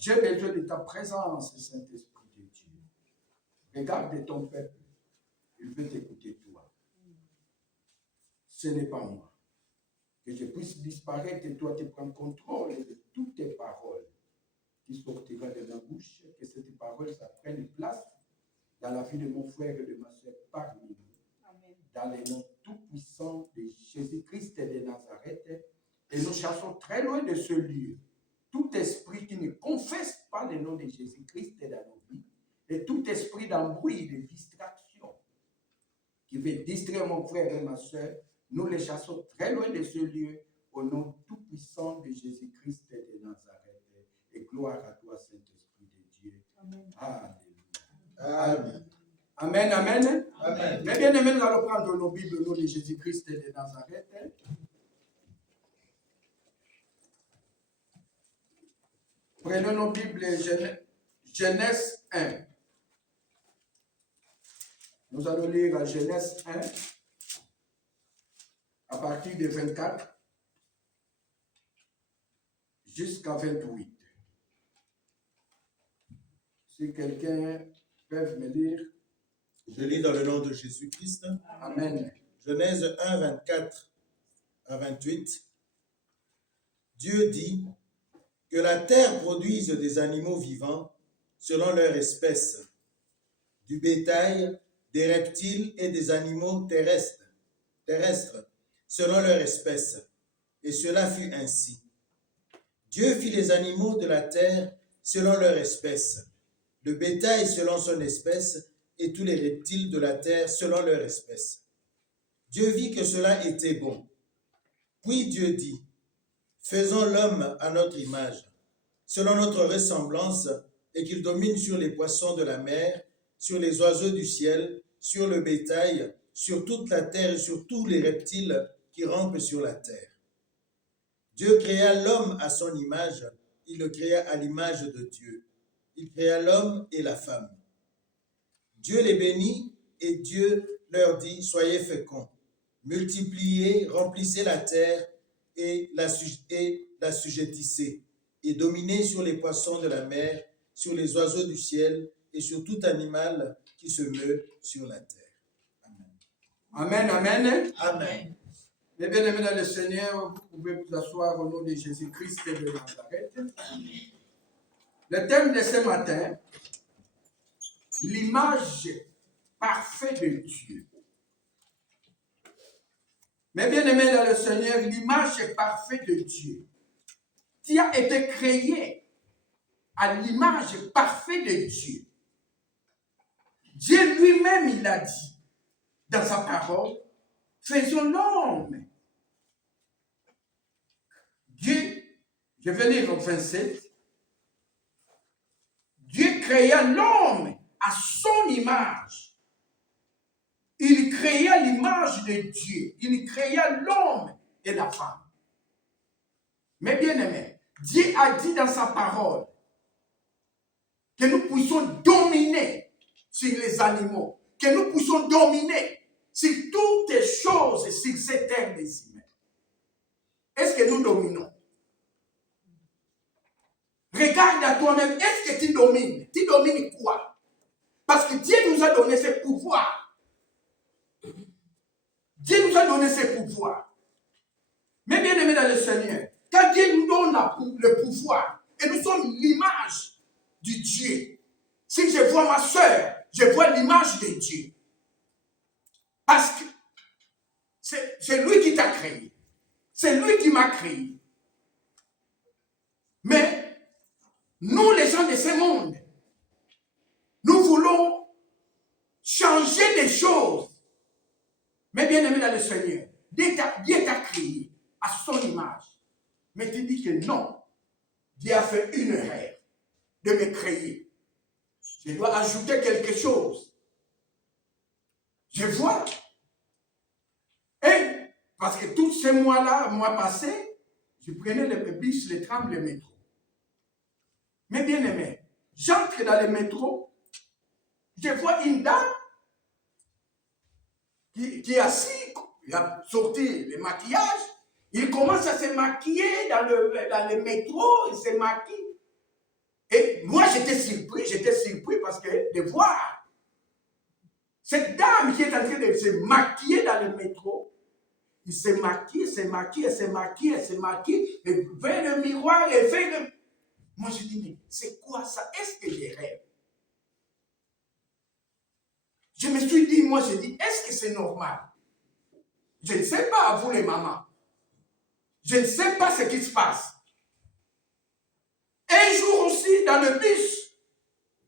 J'ai besoin de ta présence, Saint-Esprit de Dieu. Regarde ton peuple. Il veut t'écouter toi. Ce n'est pas moi. Que je puisse disparaître et toi tu prends contrôle de toutes tes paroles qui sortiront de ma bouche. Que cette parole ça prenne place dans la vie de mon frère et de ma soeur parmi nous. Amen. Dans le nom tout-puissant de Jésus-Christ de Nazareth. Et nous cherchons très loin de ce lieu tout esprit qui ne confesse pas le nom de Jésus-Christ dans nos vies et tout esprit d'embrouille, de distraction qui veut distraire mon frère et ma soeur, nous les chassons très loin de ce lieu au nom tout-puissant de Jésus-Christ de Nazareth. Et gloire à toi, Saint-Esprit de Dieu. Amen. Alléluia. Amen. Amen, amen. Amen. Mais bien aimé, nous allons prendre nos Bibles au nom de Jésus-Christ de Nazareth. Prenons nos Bibles, Genèse 1. Nous allons lire Genèse 1 à partir de 24 jusqu'à 28. Si quelqu'un peut me lire. Je lis dans le nom de Jésus-Christ. Amen. Genèse 1, 24 à 28. Dieu dit que la terre produise des animaux vivants selon leur espèce, du bétail, des reptiles et des animaux terrestres selon leur espèce. Et cela fut ainsi. Dieu fit les animaux de la terre selon leur espèce, le bétail selon son espèce et tous les reptiles de la terre selon leur espèce. Dieu vit que cela était bon. Puis Dieu dit, faisons l'homme à notre image, selon notre ressemblance, et qu'il domine sur les poissons de la mer, sur les oiseaux du ciel, sur le bétail, sur toute la terre et sur tous les reptiles qui rampent sur la terre. Dieu créa l'homme à son image, il le créa à l'image de Dieu. Il créa l'homme et la femme. Dieu les bénit et Dieu leur dit, soyez féconds, multipliez, remplissez la terre et la sujettissez, et dominez sur les poissons de la mer, sur les oiseaux du ciel et sur tout animal qui se meut sur la terre. Amen, amen. Amen. Mes bien-aimés dans le Seigneur, vous pouvez vous asseoir au nom de Jésus-Christ de Nazareth. Le thème de ce matin, l'image parfaite de Dieu. Mes bien-aimés dans le Seigneur, l'image parfaite de Dieu. Tu as été créé à l'image parfaite de Dieu. Dieu lui-même, il a dit dans sa parole, faisons l'homme. Dieu, je vais lire au 27, Dieu créa l'homme à son image. Il créa l'image de Dieu. Il créa l'homme et la femme. Mais bien aimé, Dieu a dit dans sa parole que nous puissions dominer sur les animaux, que nous puissions dominer sur toutes les choses, sur cette terre des humains. Est-ce que nous dominons? Regarde à toi-même, est-ce que tu domines? Tu domines quoi? Parce que Dieu nous a donné ce pouvoir. Dieu nous a donné ce pouvoir. Mais bien aimé dans le Seigneur, quand Dieu nous donne le pouvoir, et nous sommes l'image du Dieu. Si je vois ma soeur, je vois l'image de Dieu. Parce que c'est lui qui t'a créé. C'est lui qui m'a créé. Mais nous, les gens de ce monde, nous voulons changer les choses. Mais bien aimé dans le Seigneur, Dieu t'a créé à son image. Mais tu dis que non, Dieu a fait une erreur de me créer. Je dois ajouter quelque chose. Je vois. Et parce que tous ces mois-là, mois passés, je prenais le bus, le tram, le métro. Mais bien aimé, j'entre dans le métro, je vois une dame qui est assise, il a sorti le maquillage, il commence à se maquiller dans le métro, il se maquille. Et moi, j'étais surpris parce que de voir cette dame qui est en train de se maquiller dans le métro, il se maquille, et fait le miroir, et fait le... Moi, je dis, mais c'est quoi ça? Est-ce que j'ai rêve? Je me suis dit, moi, je dis, est-ce que c'est normal? Je ne sais pas, vous les mamans. Je ne sais pas ce qui se passe. Un jour aussi, dans le bus,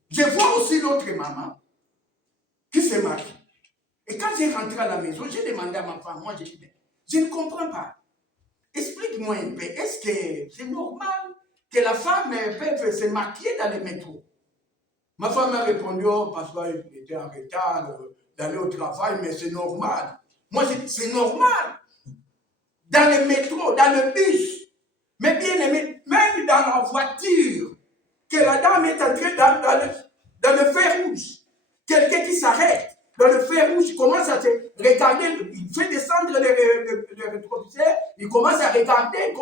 je vois aussi l'autre maman qui se maquille. Et quand j'ai rentré à la maison, j'ai demandé à ma femme, moi, je dis, je ne comprends pas. Explique-moi un peu, est-ce que c'est normal que la femme peut se maquiller dans le métro? Ma femme m'a répondu, oh, parce qu'elle était en retard d'aller au travail, mais c'est normal. Moi, j'ai dit, c'est normal. Dans le métro, dans le bus, mais bien aimé, même dans la voiture, que la dame est entrée dans le fer rouge. Quelqu'un qui s'arrête dans le fer rouge, il commence à se regarder, il fait descendre le rétroviseur, il commence à regarder.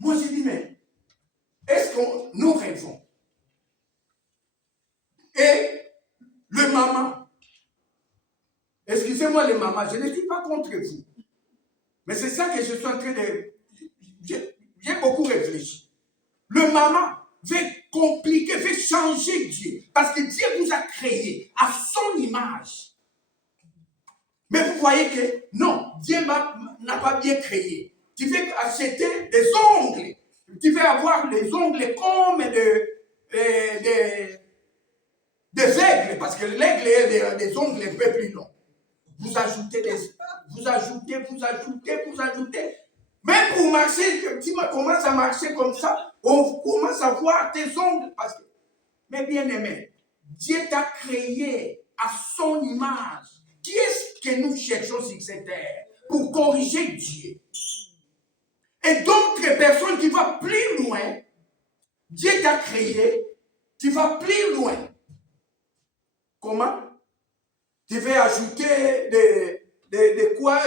Moi, j'ai dit, mais est-ce que nous rêvons? Et le maman, excusez-moi les mamans, je ne suis pas contre vous, mais c'est ça que je suis en train de... J'ai beaucoup réfléchi. Le maman veut compliquer, veut changer Dieu, parce que Dieu vous a créé à son image. Mais vous voyez que non, Dieu n'a pas bien créé. Tu veux acheter des ongles, tu veux avoir les ongles comme des aigles, parce que l'aigle est des ongles un peu plus longs. Vous ajoutez, vous ajoutez. Même pour marcher, tu commences à marcher comme ça, on commence à voir tes ongles. Parce que, mais bien aimé, Dieu t'a créé à son image. Qui est-ce que nous cherchons sur cette terre pour corriger Dieu? Et d'autres personnes qui vont plus loin, Dieu t'a créé, tu vas plus loin. Comment? Tu veux ajouter de quoi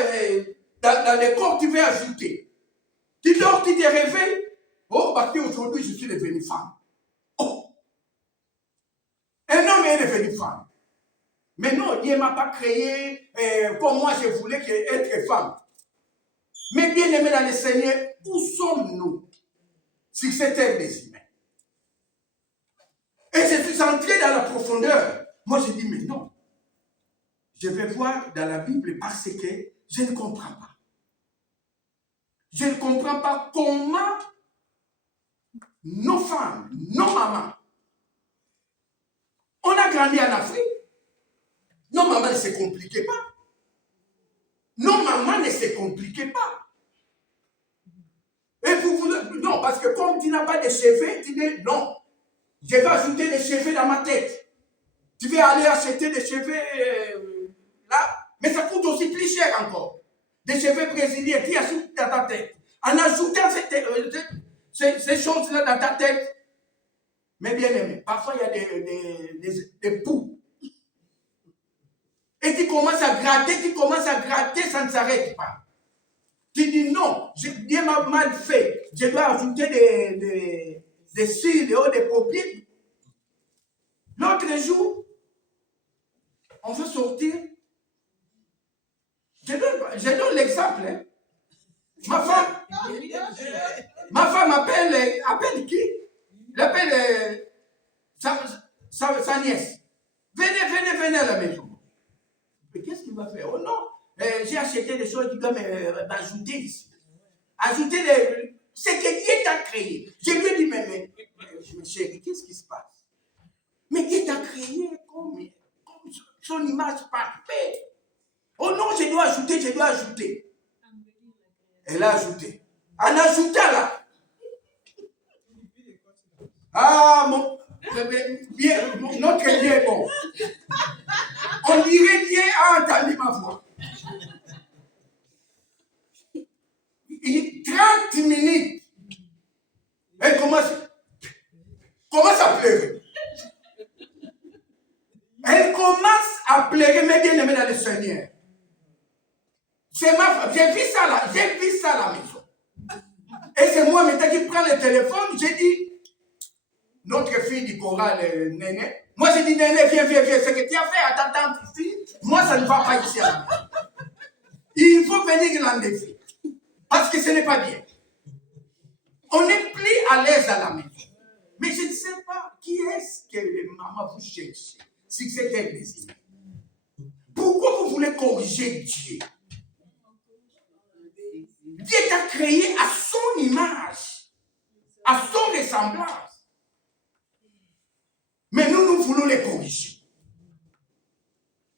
dans les corps, tu veux ajouter. Tu dors, tu te réveilles. Oh, parce qu'aujourd'hui, je suis devenue femme. Oh! Un homme est devenu femme. Mais non, Dieu ne m'a pas créé comme moi je voulais être femme. Mais bien aimé dans le Seigneur, où sommes-nous sur cette terre des humains? Et je suis entré dans la profondeur. Moi, je dis, mais non. Je vais voir dans la Bible parce que je ne comprends pas. Je ne comprends pas comment nos femmes, nos mamans, on a grandi en Afrique. Nos mamans ne se compliquaient pas. Nos mamans ne se compliquaient pas. Et non, parce que comme tu n'as pas de cheveux, tu dis non, je vais ajouter des cheveux dans ma tête. Tu vas aller acheter des cheveux là, mais ça coûte aussi plus cher encore. Des cheveux brésiliens qui ajoutent dans ta tête. En ajoutant ces choses-là dans ta tête, mais bien aimé, parfois il y a des poux. Et tu commences à gratter, ça ne s'arrête pas. Tu dis non, Dieu m'a mal fait. Je dois ajouter des cils, des paupières. L'autre jour, on veut sortir. Je donne l'exemple. Hein. Ma femme appelle qui? Elle appelle sa nièce. Venez à la maison. Mais qu'est-ce qu'il va faire? Oh non, j'ai acheté des choses qui doivent m'ajouter ici. Ajouter ce que Dieu t'a créé. Je lui ai dit, mais chérie, qu'est-ce qui se passe? Mais Dieu t'a créé comme son image parfaite. Oh non, je dois ajouter. Elle a ajouté. En ajoutant là. Ah, notre Dieu est bon. On dirait Dieu a entendu ma voix. 30 minutes. Elle commence à pleurer. Elle commence à pleurer, mais bien aimée dans le Seigneur. J'ai vu ça à la maison. Et c'est moi maintenant qui prends le téléphone, j'ai dit, notre fille du choral, Néné. Moi, j'ai dit, Néné, viens, viens, viens. Ce que tu as fait à ta tante ici, moi, ça ne va pas ici à la maison. Il faut venir l'en défi. Parce que ce n'est pas bien. On n'est plus à l'aise à la maison. Mais je ne sais pas qui est-ce que les mamans vous cherchez, si c'est un désir. Pourquoi vous voulez corriger Dieu? Dieu t'a créé à son image, à son ressemblance. Mais nous voulons les corriger.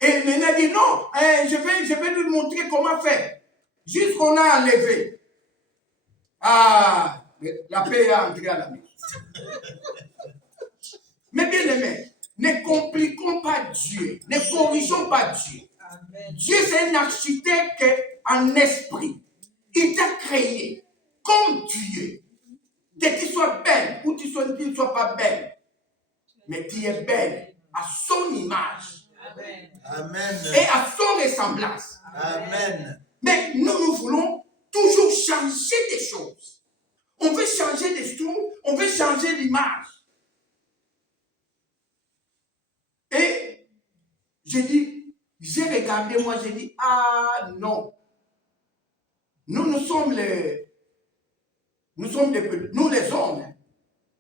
Et Néné dit non, je vais lui montrer comment faire. Jusqu'on a enlevé. Ah, la paix est entrée à la maison. Mais bien aimé, ne compliquons pas Dieu, ne corrigeons pas Dieu. Amen. Dieu, c'est un architecte en esprit. Il t'a créé comme tu es. Que tu sois belle ou tu ne sois pas belle. Mais tu es belle à son image. Amen. Amen. Et à son ressemblance. Amen. Mais nous voulons toujours changer des choses. On veut changer des choses, on veut changer l'image. Et j'ai regardé, moi j'ai dit, ah non. Nous sommes les hommes.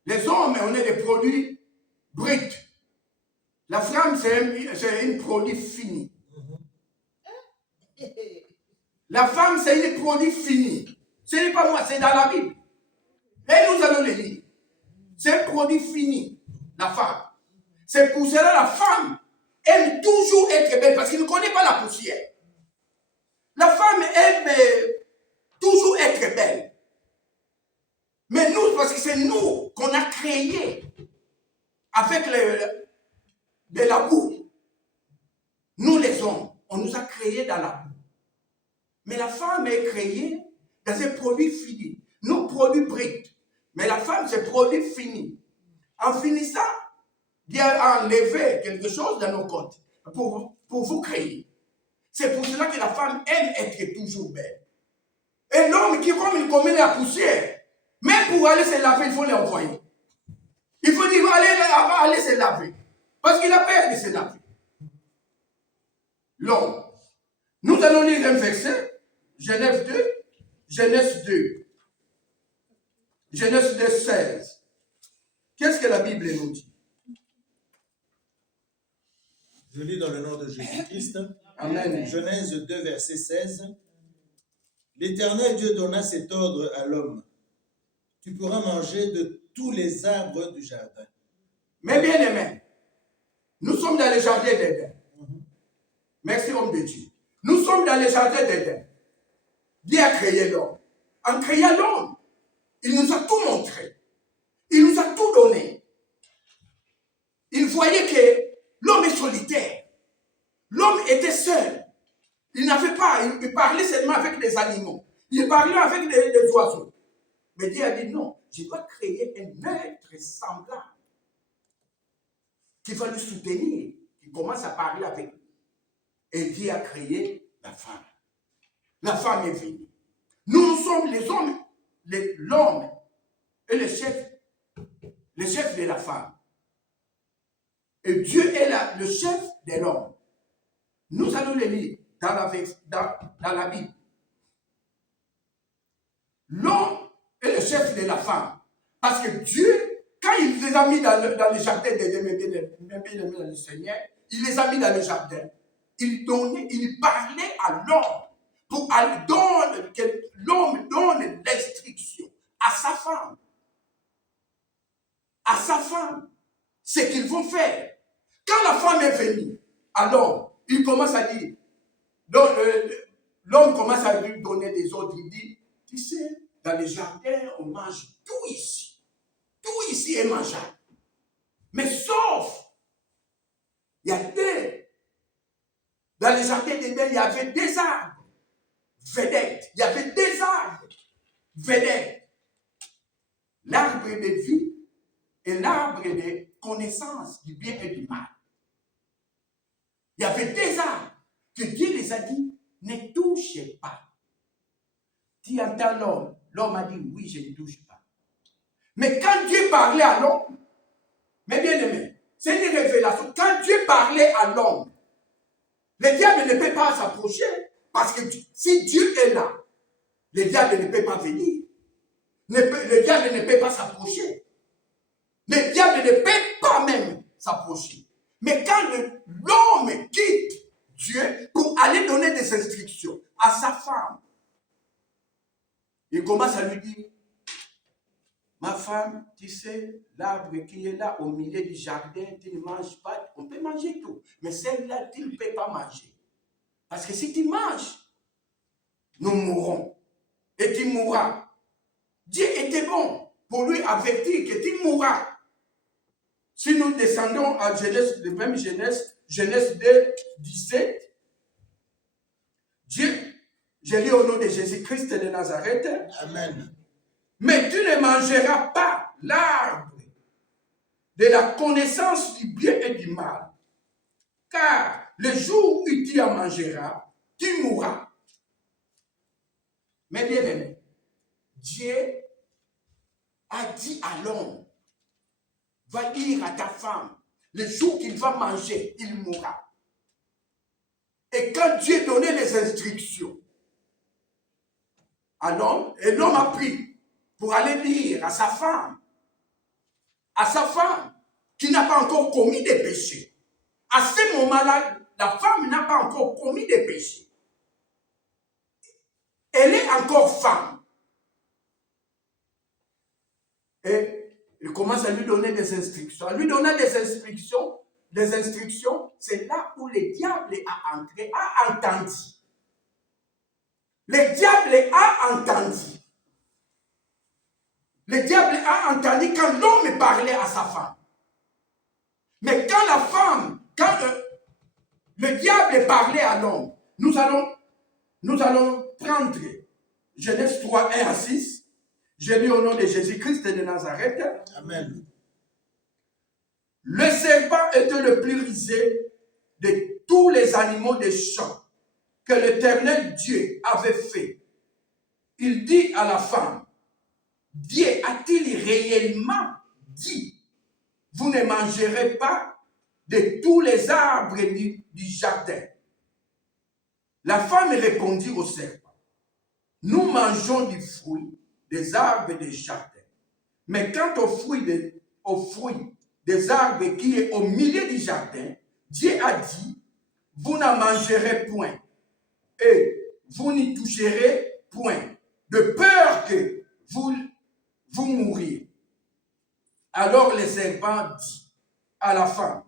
Les hommes, on est des produits bruts. La femme, c'est un produit fini. La femme, c'est un produit fini. Ce n'est pas moi, c'est dans la Bible. Et nous allons le lire. C'est un produit fini, la femme. C'est pour cela la femme aime toujours être belle parce qu'il ne connaît pas la poussière. La femme aime toujours être belle. Mais nous, parce que c'est nous qu'on a créé avec de la boue. Nous les hommes, on nous a créés dans la boue. Mais la femme est créée dans un produit fini. Nous, produits bruts. Mais la femme, c'est produit fini. En finissant, Dieu a enlevé quelque chose dans nos côtes pour vous créer. C'est pour cela que la femme aime être toujours belle. Et l'homme qui, comme il commet la poussière, même pour aller se laver, il faut l'envoyer. Il faut dire, allez se laver. Parce qu'il a peur de se laver. L'homme. Nous allons lire un verset, Genèse 2, Genèse 2. Genèse 2, 16. Qu'est-ce que la Bible nous dit? Je lis dans le nom de Jésus-Christ. Amen. Genèse 2, verset 16. L'Éternel Dieu donna cet ordre à l'homme. Tu pourras manger de tous les arbres du jardin. Mais bien aimé, nous sommes dans le jardin d'Éden. Merci, homme de Dieu. Nous sommes dans le jardin d'Éden. Dieu a créé l'homme. En créant l'homme, il nous a tout montré. Il nous a tout donné. Il voyait que l'homme est solitaire. L'homme était seul. Il n'avait pas, il parlait seulement avec des animaux. Il parlait avec des oiseaux. Mais Dieu a dit non, je dois créer un être semblable qui va le soutenir, qui commence à parler avec lui. Et Dieu a créé la femme. La femme est venue. Nous sommes les hommes, l'homme et le chef de la femme. Et Dieu est le chef de l'homme. Nous allons le lire dans la Bible. L'homme est le chef de la femme. Parce que Dieu, quand il les a mis dans le jardin de le Seigneur, il les a mis dans le jardin. Il parlait à l'homme pour que l'homme donne l'instruction à sa femme. À sa femme, ce qu'ils vont faire. Quand la femme est venue à l'homme, il commence à dire, l'homme commence à lui donner des ordres. Il dit, tu sais, dans les jardins, on mange tout ici. Tout ici est mangeable. Mais sauf, il y a dans les jardins d'Éden, il y avait des arbres vedettes. Il y avait des arbres vedettes. L'arbre de vie et l'arbre de connaissance du bien et du mal. Il y avait des arbres que Dieu les a dit, ne touchez pas. Tu entends l'homme. L'homme a dit, oui, je ne touche pas. Mais quand Dieu parlait à l'homme, Mais bien aimé, c'est une révélation. Quand Dieu parlait à l'homme, le diable ne peut pas s'approcher. Parce que si Dieu est là, le diable ne peut pas venir. Le diable ne peut pas s'approcher. Le diable ne peut pas même s'approcher. Mais quand l'homme quitte Dieu pour aller donner des instructions à sa femme, il commence à lui dire, ma femme, tu sais, l'arbre qui est là au milieu du jardin, tu ne manges pas, on peut manger tout. Mais celle-là, tu ne peux pas manger. Parce que si tu manges, nous mourrons. Et tu mourras. Dieu était bon pour lui avertir que tu mourras. Si nous descendons à Genèse, le même Genèse 2, 17, Dieu, je lis au nom de Jésus-Christ de Nazareth. Amen. Mais tu ne mangeras pas l'arbre de la connaissance du bien et du mal. Car le jour où tu en mangeras, tu mourras. Mais bien aimé, Dieu a dit à l'homme, va dire à ta femme, le jour qu'il va manger, il mourra. Et quand Dieu donnait les instructions à l'homme, et l'homme a pris pour aller dire à sa femme qui n'a pas encore commis des péchés. À ce moment-là, la femme n'a pas encore commis des péchés. Elle est encore femme. Et il commence à lui donner des instructions. En lui donnant des instructions, c'est là où le diable a entré, a entendu. Le diable a entendu. Le diable a entendu quand l'homme parlait à sa femme. Mais quand la femme, quand le diable parlait à l'homme, nous allons prendre Genèse 3, 1 à 6. Je lis au nom de Jésus-Christ de Nazareth. Amen. Le serpent était le plus rusé de tous les animaux des champs que l'Éternel Dieu avait fait. Il dit à la femme, Dieu a-t-il réellement dit, vous ne mangerez pas de tous les arbres du jardin? La femme répondit au serpent, nous mangeons du fruit des arbres des jardins. Mais quant au fruit des arbres qui est au milieu du jardin, Dieu a dit, vous n'en mangerez point et vous n'y toucherez point, de peur que vous mouriez. Alors le serpent dit à la femme,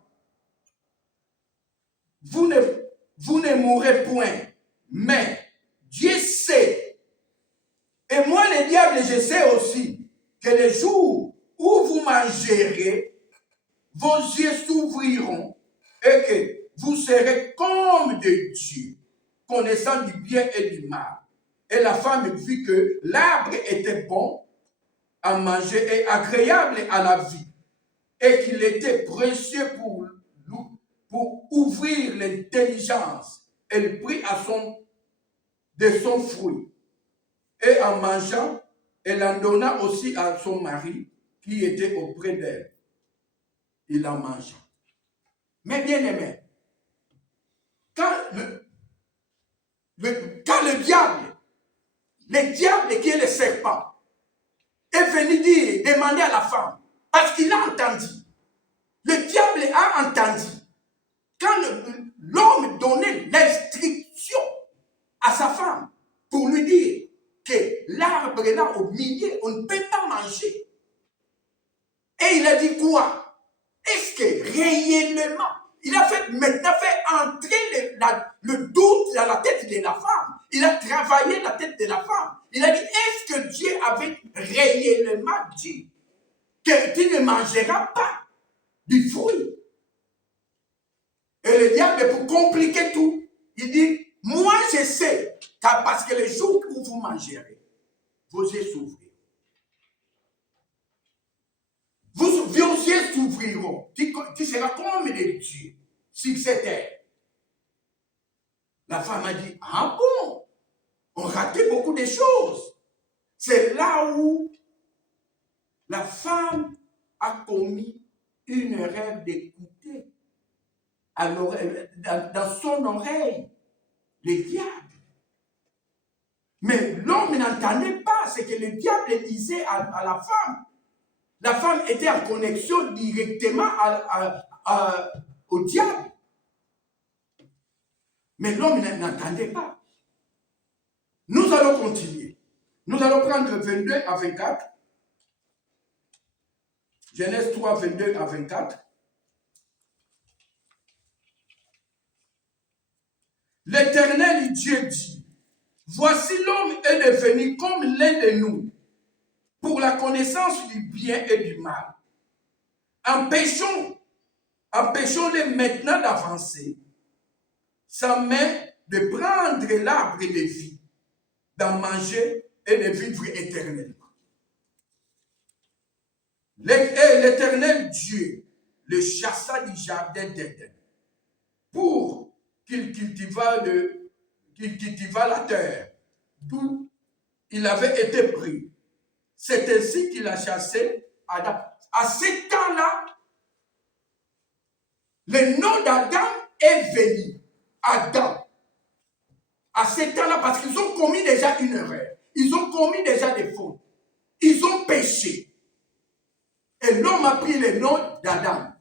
vous ne mourrez point, mais Dieu sait, et moi le diable je sais aussi, que le jour où vous mangerez, vos yeux s'ouvriront et que vous serez comme des dieux, connaissant du bien et du mal. Et la femme vit que l'arbre était bon à manger et agréable à la vie, et qu'il était précieux pour ouvrir l'intelligence. Elle prit de son fruit, et en mangeant, elle en donna aussi à son mari qui était auprès d'elle. Il en mangea. Mais bien aimé, quand le diable qui est le serpent, est venu demander à la femme, parce qu'il a entendu, le diable a entendu, quand l'homme donnait l'instruction à sa femme pour lui dire que l'arbre est là au milieu, on ne peut pas manger. Et il a dit quoi? Est-ce que réellement, il a maintenant fait entrer le doute dans la tête de la femme. Il a travaillé la tête de la femme. Il a dit, est-ce que Dieu avait réellement dit que tu ne mangeras pas du fruit? Et le diable, pour compliquer tout, il dit, moi je sais, car parce que le jour où vous mangerez, vos yeux s'ouvriront. Vos yeux s'ouvriront. Tu seras comme des dieux sur cette terre. La femme a dit, ah bon? On ratait beaucoup de choses. C'est là où la femme a commis une erreur d'écouter dans son oreille le diable. Mais l'homme n'entendait pas ce que le diable disait à la femme. La femme était en connexion directement au diable. Mais l'homme n'entendait pas. Nous allons continuer. Nous allons prendre 22 à 24. Genèse 3, 22 à 24. L'Éternel Dieu dit, voici l'homme est devenu comme l'un de nous, pour la connaissance du bien et du mal. Empêchons-les maintenant d'avancer, sa main de prendre l'arbre de vie, d'en manger et de vivre éternellement. L'Éternel Dieu le chassa du jardin d'Éden pour qu'il cultiva la terre d'où il avait été pris. C'est ainsi qu'il a chassé Adam. À ce temps-là, le nom d'Adam est venu. Adam. À ce temps-là, parce qu'ils ont commis déjà une erreur. Ils ont commis déjà des fautes. Ils ont péché. Et l'homme a pris le nom d'Adam.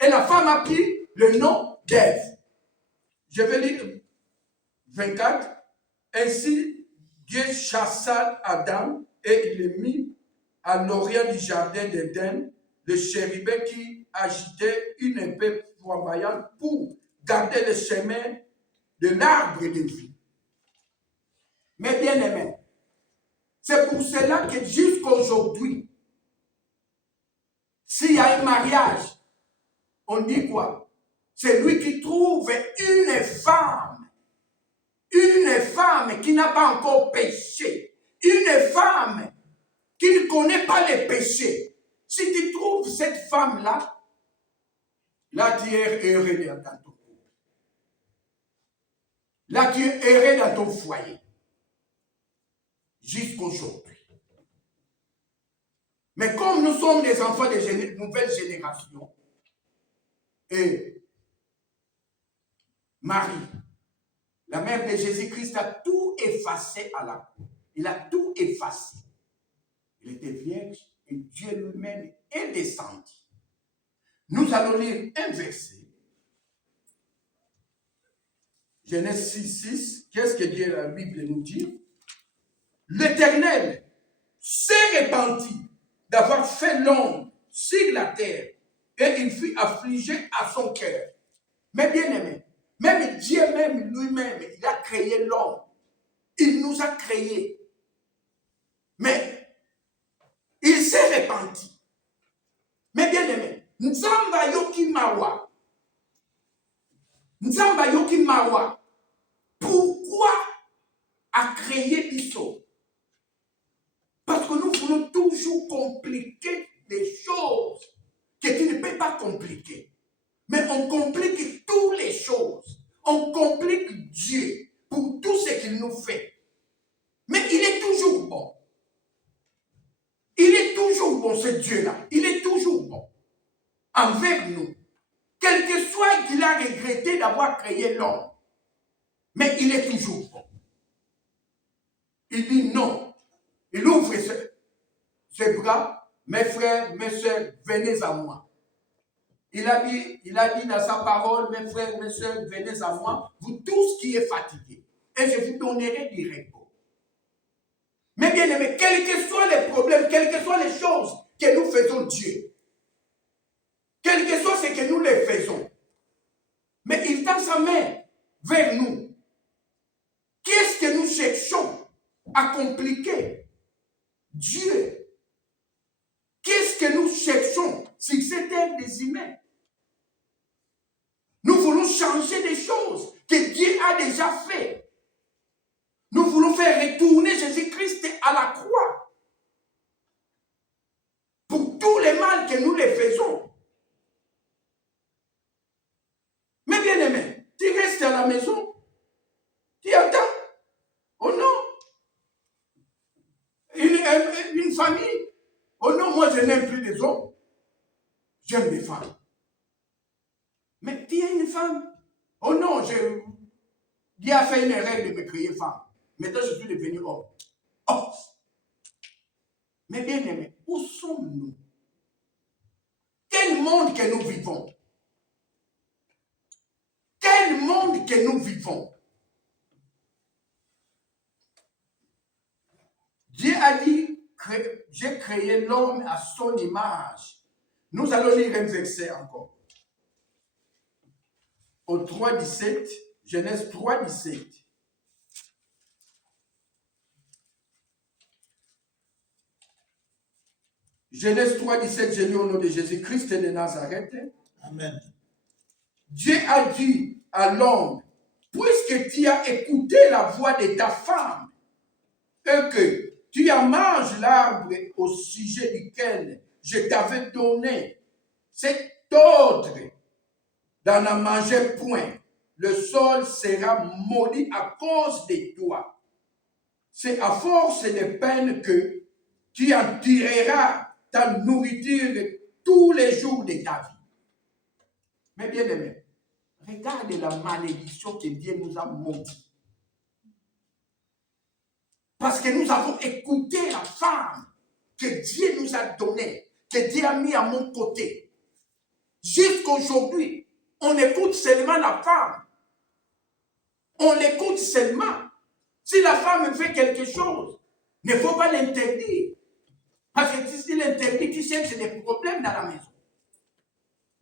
Et la femme a pris le nom d'Ève. Je vais lire 24. Ainsi, Dieu chassa Adam et il le mit à l'orient du jardin d'Éden, le chérubin qui agitait une épée flamboyante pour garder le chemin de l'arbre de vie. Mais bien aimé, c'est pour cela que jusqu'aujourd'hui, s'il y a un mariage, on dit quoi? C'est lui qui trouve une femme qui n'a pas encore péché, une femme qui ne connaît pas les péchés. Si tu trouves cette femme-là, là tu es heureux dans ton couple. Là tu es heureux dans ton foyer. Jusqu'aujourd'hui. Mais comme nous sommes des enfants de nouvelle génération, et Marie, la mère de Jésus-Christ, a tout effacé à la croix. Il a tout effacé. Il était vierge et Dieu lui-même est descendu. Nous allons lire un verset. Genèse 6. Qu'est-ce que Dieu, la Bible nous dit? L'Éternel s'est repenti d'avoir fait l'homme sur la terre et il fut affligé à son cœur. Mais bien aimé, même Dieu même lui-même, il a créé l'homme. Il nous a créés. Mais il s'est repenti. Mais bien aimé, Nzamba yoki mawa. Pourquoi a créé Bissot? Parce que nous voulons toujours compliquer les choses que tu ne peux pas compliquer. Mais on complique toutes les choses. On complique Dieu pour tout ce qu'il nous fait. Mais il est toujours bon. Il est toujours bon, ce Dieu-là. Il est toujours bon envers nous. Quel que soit qu'il a regretté d'avoir créé l'homme. Mais il est toujours bon. Il dit non. Il ouvre ses bras. Mes frères, mes soeurs, venez à moi. Il a dit dans sa parole, mes frères, mes soeurs, venez à moi, vous tous qui êtes fatigués, et je vous donnerai du repos. Mais bien aimé, quels que soient les problèmes, quelles que soient les choses que nous faisons Dieu, quel que soit ce que nous les faisons, mais il tend sa main vers nous. Qu'est-ce que nous cherchons à compliquer? Dieu. Qu'est-ce que nous cherchons si c'était des humains? Nous voulons changer des choses que Dieu a déjà fait. Nous voulons faire retourner Jésus-Christ à la croix. Pour tous les mal que nous les faisons. Mais bien aimé, tu restes à la maison. Tu attends. Oh non. Une famille. Oh non, moi je n'aime plus les hommes. j'aime les femmes. Mais tu es une femme. Oh non, Dieu a fait une erreur de me créer femme. Maintenant, je suis devenu homme. Oh! Mais bien aimé, où sommes-nous? Quel monde que nous vivons? Quel monde que nous vivons? Dieu a dit, j'ai créé l'homme à son image. Nous allons lire un verset encore. Au 3,17, Genèse 3,17. Genèse 3,17, je lis au nom de Jésus-Christ de Nazareth. Amen. Dieu a dit à l'homme, puisque tu as écouté la voix de ta femme, et que tu en manges l'arbre au sujet duquel je t'avais donné cet ordre d'en en manger point, le sol sera maudit à cause de toi. C'est à force de peine que tu en tireras ta nourriture tous les jours de ta vie. Mais bien aimé, regarde la malédiction que Dieu nous a maudit. Parce que nous avons écouté la femme que Dieu nous a donnée, que Dieu a mis à mon côté. Jusqu'aujourd'hui, on écoute seulement la femme. On l'écoute seulement. Si la femme fait quelque chose, il ne faut pas l'interdire. Parce que si l'interdit, tu sais que c'est des problèmes dans la maison.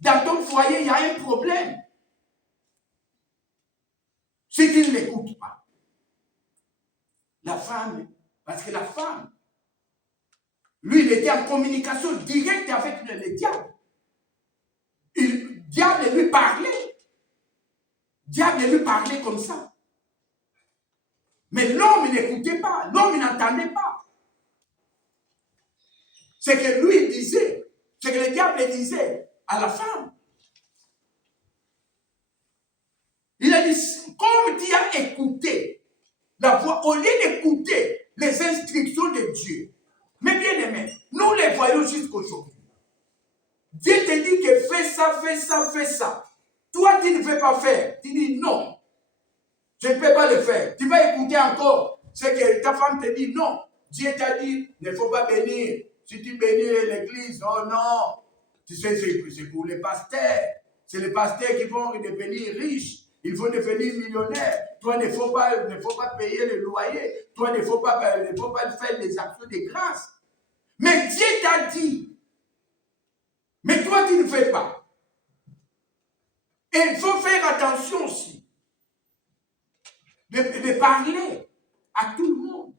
Dans ton foyer, il y a un problème. Si tu ne l'écoutes pas. La femme, parce que la femme, lui, il était en communication directe avec le diable. Le diable lui parlait. Le diable lui parlait comme ça. Mais l'homme, il n'écoutait pas. L'homme, il n'entendait pas. C'est que lui, il disait, c'est que le diable disait à la femme. Il a dit, comme tu as écouté la voix, au lieu d'écouter les instructions de Dieu, mais bien aimé, nous les voyons jusqu'aujourd'hui. Dieu te dit que fais ça, fais ça, fais ça. Toi, tu ne veux pas faire. Tu dis non, je ne peux pas le faire. Tu vas écouter encore ce que ta femme te dit. Non, Dieu t'a dit, il ne faut pas bénir. Si tu bénis l'église, oh non. Tu sais, c'est pour les pasteurs. C'est les pasteurs qui vont devenir riches. Ils vont devenir millionnaires. Toi, il ne faut pas payer le loyer. Toi, il ne faut pas faire les actions de grâce. Mais Dieu t'a dit. Mais toi, tu ne fais pas. Et il faut faire attention aussi. De parler à tout le monde.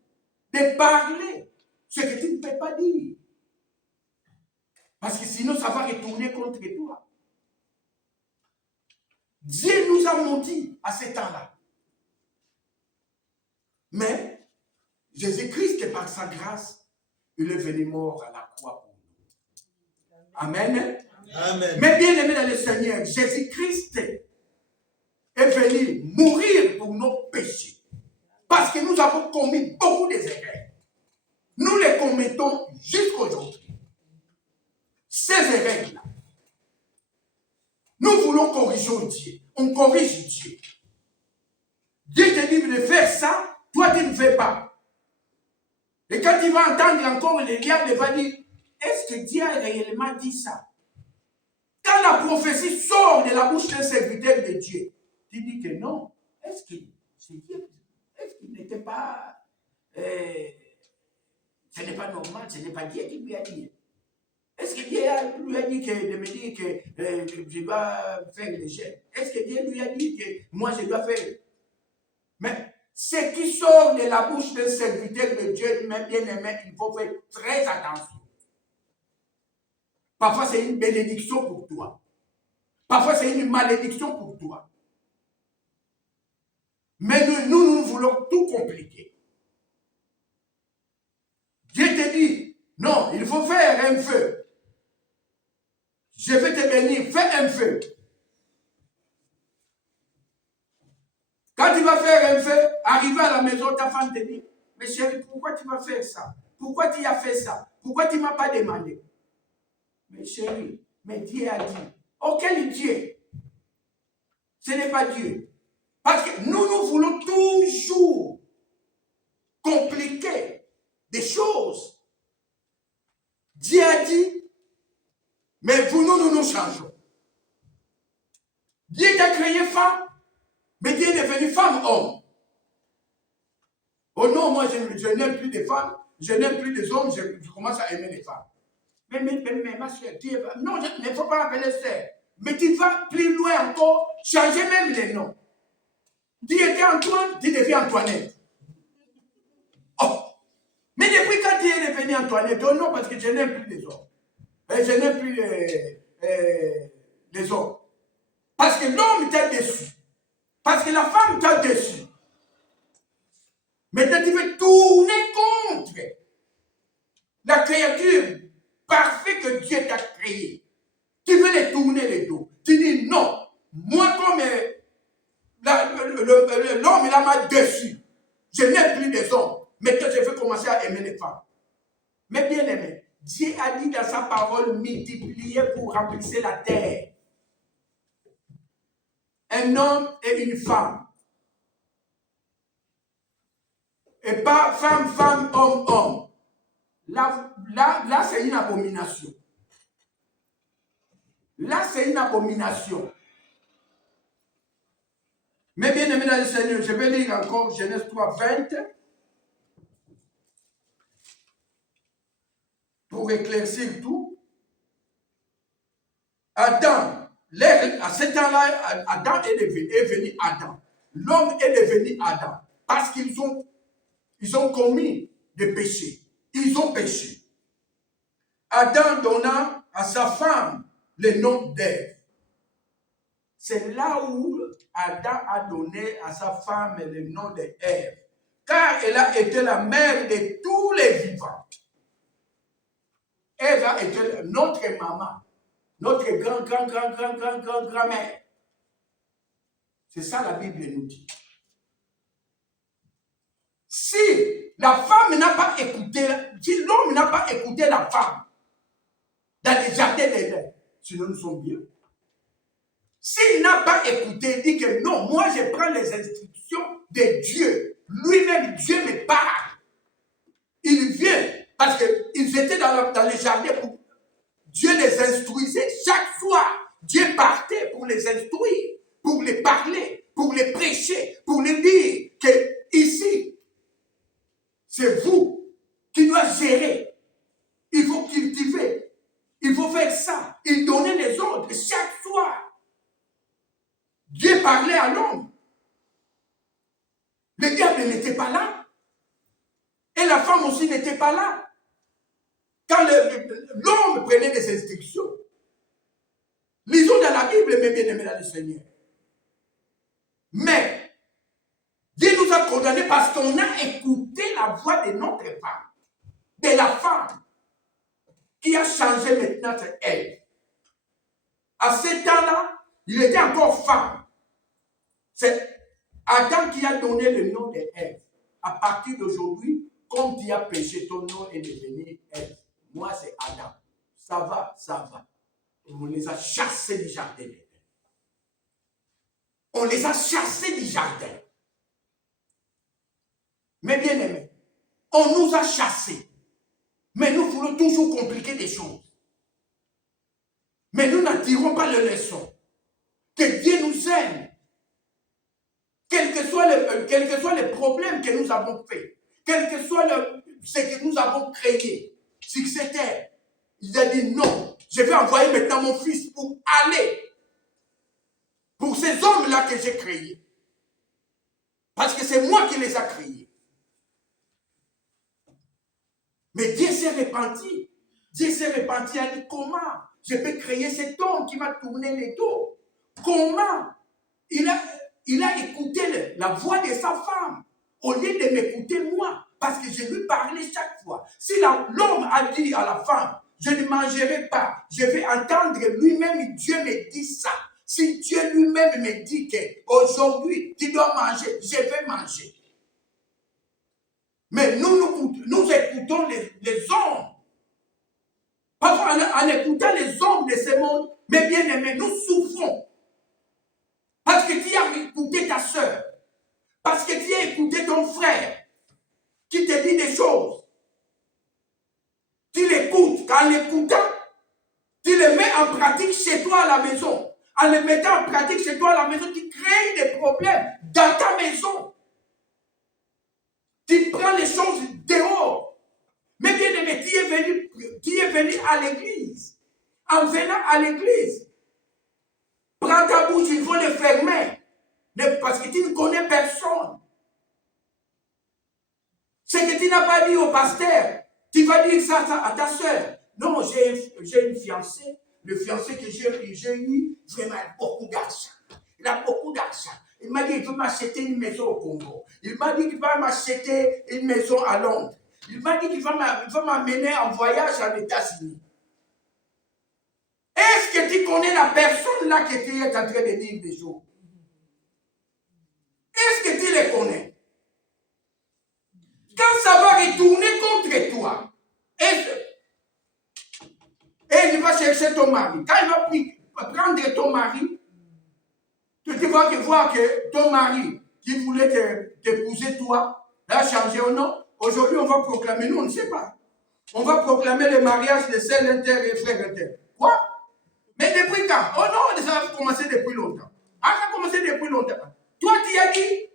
De parler ce que tu ne peux pas dire. Parce que sinon, ça va retourner contre toi. Dieu nous a maudits à ce temps-là. Mais Jésus-Christ, par sa grâce, il est venu mort à la croix pour nous. Amen. Amen. Mais bien aimé dans le Seigneur, Jésus-Christ est venu mourir pour nos péchés. Parce que nous avons commis beaucoup d'erreurs. Nous les commettons jusqu'aujourd'hui. Ces erreurs-là. Nous voulons corriger Dieu. On corrige Dieu. Dieu te dit de faire ça, toi tu ne fais pas. Et quand tu vas entendre encore le diable va dire, est-ce que Dieu a réellement dit ça? Quand la prophétie sort de la bouche d'un serviteur de Dieu, tu dis que non. Est-ce que c'est Dieu? Est-ce qu'il n'était pas... ce n'est pas normal, ce n'est pas Dieu qui lui a dit. Est-ce que Dieu lui a dit de me dire que je dois faire le jeûne? Est-ce que Dieu lui a dit que moi je dois faire? Mais ce qui sort de la bouche d'un serviteur de Dieu, même bien aimé, il faut faire très attention. Parfois c'est une bénédiction pour toi. Parfois c'est une malédiction pour toi. Mais nous voulons tout compliquer. Dieu te dit, non, il faut faire un feu. Je vais te bénir, fais un feu. Quand tu vas faire un feu, arrivé à la maison, ta femme te dit, mais chérie, pourquoi tu vas faire ça? Pourquoi tu as fait ça? Pourquoi tu ne m'as pas demandé? Mais chérie, Mais Dieu a dit, auquel Dieu? Ce n'est pas Dieu. Parce que nous voulons toujours compliquer des choses. Dieu a dit, mais nous changeons. Dieu t'a créé femme, mais Dieu est devenu femme-homme. Oh non, moi je n'aime plus les femmes, je n'aime plus les hommes, je commence à aimer les femmes. Mais ma soeur, non, il ne faut pas appeler sœur. Mais tu vas plus loin encore, changer même les noms. Dieu était Antoine, tu deviens Antoinette. Oh! Mais depuis quand Dieu est devenu Antoinette, oh non, parce que je n'aime plus les hommes. Je n'aime plus les hommes. Parce que l'homme t'a déçu. Parce que la femme t'a déçu. Maintenant, tu veux tourner contre la créature parfaite que Dieu t'a créée. Tu veux les tourner les dos. Tu dis non. Moi, comme l'homme, il m'a déçu. Je n'aime plus les hommes. Maintenant, je veux commencer à aimer les femmes. Mais bien aimé, Dieu a dit dans sa parole, multipliez pour remplir la terre. Un homme et une femme. Et pas femme, homme. Là, c'est une abomination. Là, c'est une abomination. Mais bien aimé dans le Seigneur, je vais lire encore Genèse 3, 20. Pour éclaircir tout. Adam, à ce temps-là, Adam est devenu Adam. L'homme est devenu Adam. Parce qu'ils ont commis des péchés. Ils ont péché. Adam donna à sa femme le nom d'Ève. C'est là où Adam a donné à sa femme le nom d'Ève. Car elle a été la mère de tous les vivants. Ève a été notre maman. Notre grand-mère. C'est ça la Bible nous dit. Si la femme n'a pas écouté, si l'homme n'a pas écouté la femme dans les jardins d'Éden, sinon nous sommes bien. S'il n'a pas écouté, dit que non, moi je prends les instructions de Dieu. Lui-même, Dieu me parle. Il vient parce qu'ils étaient dans les jardins pour Dieu les instruisait chaque soir. Dieu partait pour les instruire, pour les parler, pour les prêcher, pour les dire que ici, c'est vous qui doivez gérer. Il faut cultiver. Il faut faire ça. Il donnait les ordres chaque soir. Dieu parlait à l'homme. Le diable n'était pas là. Et la femme aussi n'était pas là. Quand l'homme prenait des instructions, lisons dans la Bible, mes bien-aimés dans le Seigneur. Mais Dieu nous a condamnés parce qu'on a écouté la voix de notre femme, de la femme qui a changé maintenant, c'est elle. À ce temps-là, il était encore femme. C'est Adam qui a donné le nom d'Ève. À partir d'aujourd'hui, comme tu as péché, ton nom est devenu Ève. Moi, c'est Adam. Ça va. On les a chassés du jardin. On les a chassés du jardin. Mais bien aimés, on nous a chassés. Mais nous voulons toujours compliquer des choses. Mais nous n'en tirons pas les leçons. Que Dieu nous aime. Quels que soient les problèmes que nous avons faits, quel que soit ce que nous avons créé, sur cette terre, il a dit non, je vais envoyer maintenant mon fils pour aller pour ces hommes-là que j'ai créés. Parce que c'est moi qui les ai créés. Mais Dieu s'est repenti. Dieu s'est repenti, il a dit comment je peux créer cet homme qui m'a tourné les dos? Comment? Il a écouté la voix de sa femme au lieu de m'écouter moi. Parce que je lui parlais chaque fois. Si l'homme a dit à la femme, je ne mangerai pas, je vais entendre lui-même, Dieu me dit ça. Si Dieu lui-même me dit qu'aujourd'hui, tu dois manger, je vais manger. Mais nous écoutons les hommes. Parfois, en écoutant les hommes de ce monde, mes bien-aimés, nous souffrons. Parce que tu as écouté ta soeur. Parce que tu as écouté ton frère qui te dit des choses. Tu l'écoutes. Qu'en l'écoutant, tu les mets en pratique chez toi à la maison. En les mettant en pratique chez toi à la maison, tu crées des problèmes dans ta maison. Tu prends les choses dehors. Mais bien aimé, tu es venu à l'église. En venant à l'église, prends ta bouche, il faut le fermer. Parce que tu ne connais personne. Ce que tu n'as pas dit au pasteur, tu vas dire ça à ta soeur. Non, j'ai une fiancée. Le fiancé que j'ai eu, vraiment, il a beaucoup d'argent. Il a beaucoup d'argent. Il m'a dit qu'il veut m'acheter une maison au Congo. Il m'a dit qu'il va m'acheter une maison à Londres. Il m'a dit qu'il va m'amener en voyage aux États-Unis. Est-ce que tu connais la personne là que tu es en train de dire des jours? Est-ce que tu les connais? Quand ça va retourner contre toi, et il va chercher ton mari. Quand il va prendre ton mari, tu vas voir que ton mari qui voulait t'épouser toi, l'a changé ou non. Aujourd'hui, on va proclamer, nous on ne sait pas. On va proclamer le mariage de sœurs inter et frères inter. Quoi? Mais depuis quand? Oh non, ça a commencé depuis longtemps. Ah, ça a commencé depuis longtemps. Toi, tu as dit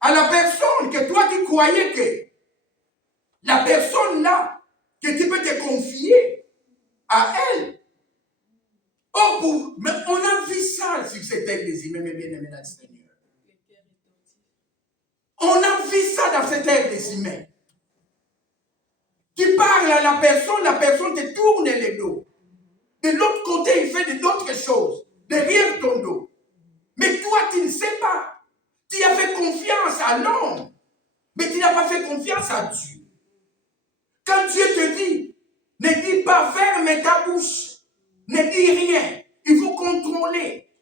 à la personne que toi, tu croyais que la personne là, que tu peux te confier à elle. Oh, mais on a vu ça sur cette terre des humains, mes bien-aimés dans le Seigneur. On a vu ça dans cette terre des humains. Tu parles à la personne te tourne le dos. De l'autre côté, il fait d'autres choses, derrière ton dos. Mais toi, tu ne sais pas. Tu as fait confiance à l'homme, mais tu n'as pas fait confiance à Dieu. Quand Dieu te dit, ne dis pas, ferme ta bouche, ne dis rien. Il faut contrôler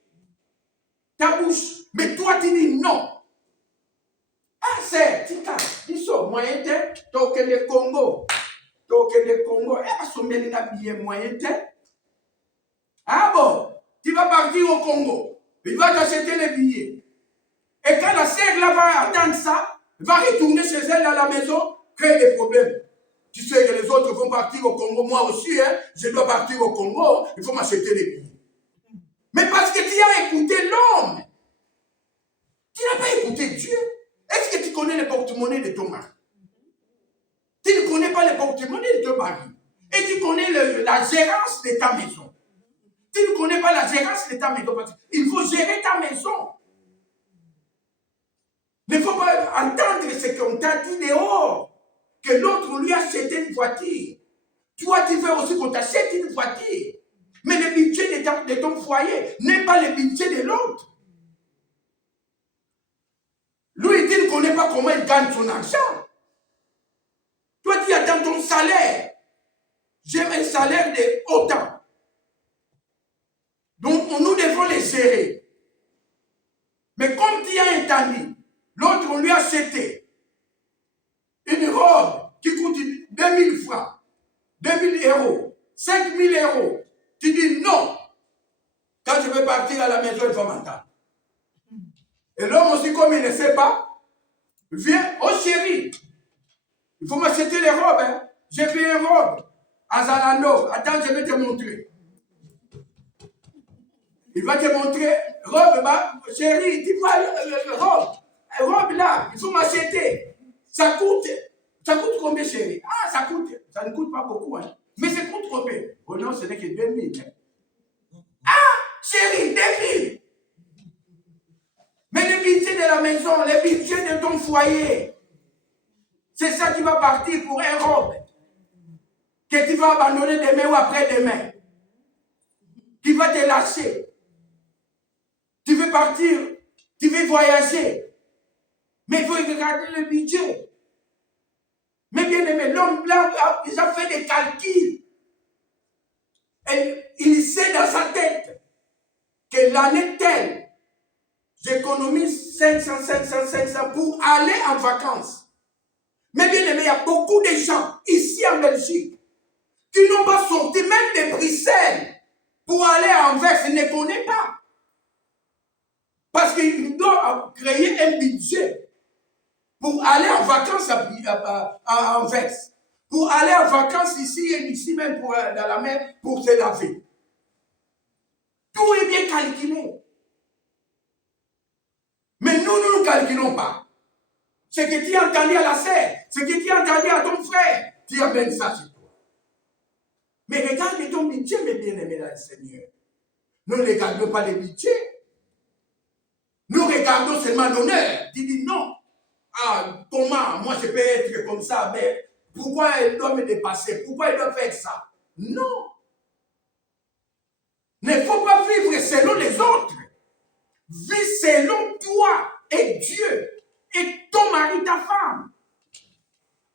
ta bouche. Mais toi, tu dis non. Ah, c'est, tu t'as dit ça, moyen temps, donc le Congo. Donc le Congo, eh, sommet les billets moyen temps. Ah bon, tu vas partir au Congo. Il va t'acheter les billets. Et quand la sœur là va attendre ça, va retourner chez elle à la maison, créer des problèmes. Tu sais que les autres vont partir au Congo. Moi aussi, hein, je dois partir au Congo. Il faut m'acheter les billets. Mais parce que tu as écouté l'homme. Tu n'as pas écouté Dieu. Est-ce que tu connais le porte-monnaie de ton mari? Tu ne connais pas le porte-monnaie de ton mari. Et tu connais la gérance de ta maison. Tu ne connais pas la gérance de ta maison. Il faut gérer ta maison. Il ne faut pas entendre ce qu'on t'a dit dehors. Que l'autre lui a acheté une voiture. Toi, tu veux aussi qu'on t'achète une voiture. Mais le budget de ton foyer n'est pas le budget de l'autre. Lui, il ne connaît pas comment il gagne son argent. Toi, tu attends ton salaire. J'ai un salaire de autant. Donc, nous devons les gérer. Mais comme tu as un tamis, l'autre, on lui a acheté une robe qui coûte 2000 francs, 2000 euros, 5000 euros. Tu dis non. Quand je vais partir à la maison, il faut m'entendre. Et l'homme aussi, comme il ne sait pas, vient, oh chérie, il faut m'acheter les robes. Hein. J'ai payé une robe à Zalando. Attends, je vais te montrer. Il va te montrer, robe, bah, chérie, tu vois, robe là, il faut m'acheter. Ça coûte combien, chérie? Ah, ça ne coûte pas beaucoup, hein. Mais ça coûte combien? Oh non, ce n'est que 2000. Hein. Ah, chérie, 2000. Mais le budget de la maison, le budget de ton foyer, c'est ça qui va partir pour un robe que tu vas abandonner demain ou après-demain, qui va te lâcher. Tu veux partir, tu veux voyager, mais il faut regarder le budget. Mais bien aimé, l'homme blanc a déjà fait des calculs. Et il sait dans sa tête que l'année telle, j'économise 500 pour aller en vacances. Mais bien aimé, il y a beaucoup de gens ici en Belgique. qui n'ont pas sorti même de Bruxelles pour aller à Anvers, ils ne connaissent pas. Parce qu'ils doivent créer un budget pour aller en vacances à Anvers, pour aller en vacances ici et ici même dans la mer pour se laver. Tout est bien calculé. Mais nous ne nous calculons pas. Ce que tu as entendu à la sœur, ce que tu as entendu à ton frère, tu amènes ça chez toi. Mais regarde ton budget, mes bien-aimés dans le Seigneur. Nous ne regardons pas le budget. Nous regardons seulement l'honneur. Tu dis non. Ah, comment moi je peux être comme ça, mais pourquoi elle doit me dépasser? Pourquoi elle doit faire ça? Non. Il ne faut pas vivre selon les autres. Vis selon toi et Dieu et ton mari, ta femme.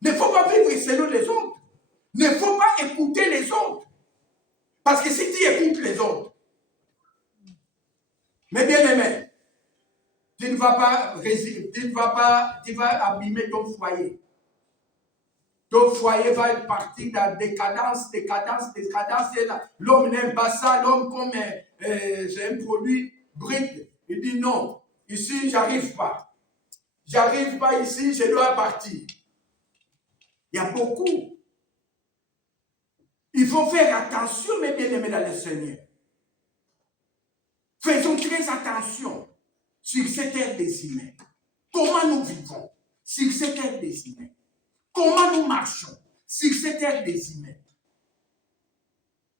Il ne faut pas vivre selon les autres. Il ne faut pas écouter les autres. Parce que si tu écoutes les autres, mes bien-aimés, tu ne vas pas résister, tu vas abîmer ton foyer. Ton foyer va partir dans décadence. L'homme n'aime pas ça. L'homme, comme c'est un produit brut, il dit non, ici, j'arrive pas. J'arrive pas ici, je dois partir. Il y a beaucoup. Il faut faire attention, mes bien-aimés dans le Seigneur. Faisons très attention sur cette terre des humains. Comment nous vivons sur cette terre des humains? Comment nous marchons sur cette terre des humains?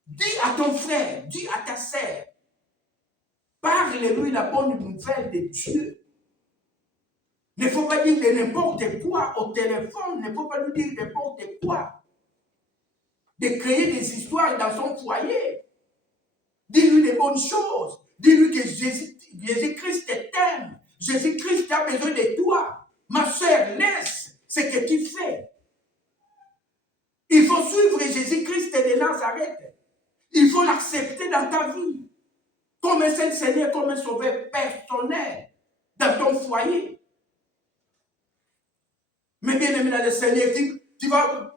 Dis à ton frère, dis à ta sœur, parle-lui la bonne nouvelle de Dieu. Il ne faut pas dire de n'importe quoi au téléphone, il ne faut pas lui dire n'importe quoi. De créer des histoires dans son foyer. Dis-lui des bonnes choses. Dis-lui que Jésus-Christ t'aime. Jésus-Christ a besoin de toi. Ma soeur, laisse ce que tu fais. Il faut suivre Jésus-Christ de Nazareth. Il faut l'accepter dans ta vie. Comme un Seigneur, comme un sauveur personnel dans ton foyer. Mais bien aimé dans le Seigneur, tu vas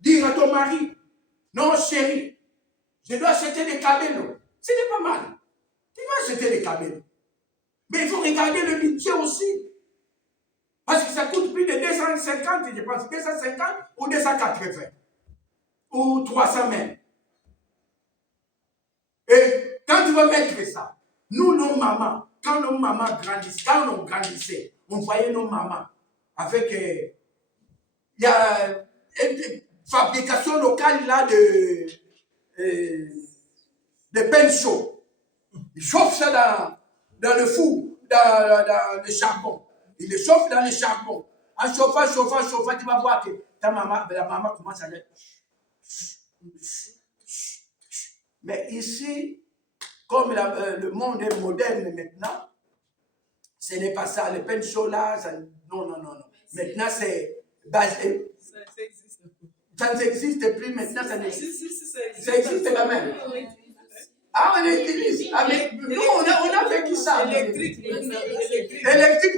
dire à ton mari, non chérie, je dois acheter des cadeaux. Ce n'est pas mal. Tu vas acheter des cadeaux. Mais il faut regarder le budget aussi. Parce que ça coûte plus de 250, je pense, 250 ou 280. Ou 300 même. Et quand tu vas mettre ça, nous, nos mamans, quand nos mamans grandissent, quand on grandissait, on voyait nos mamans avec... il y a une fabrication locale là de pain chaud. Ils chauffent ça dans le four, dans le charbon. Ils le chauffent dans le charbon. En chauffant, tu vas voir que la maman commence à dire... Mais ici, comme le monde est moderne maintenant, ce n'est pas ça. Le pain chaud là, ça, non. Maintenant, c'est basé. Ça n'existe plus maintenant, ça n'existe. Ça existe quand même. Ah, on utilise. Nous, on a vécu ça. Électrique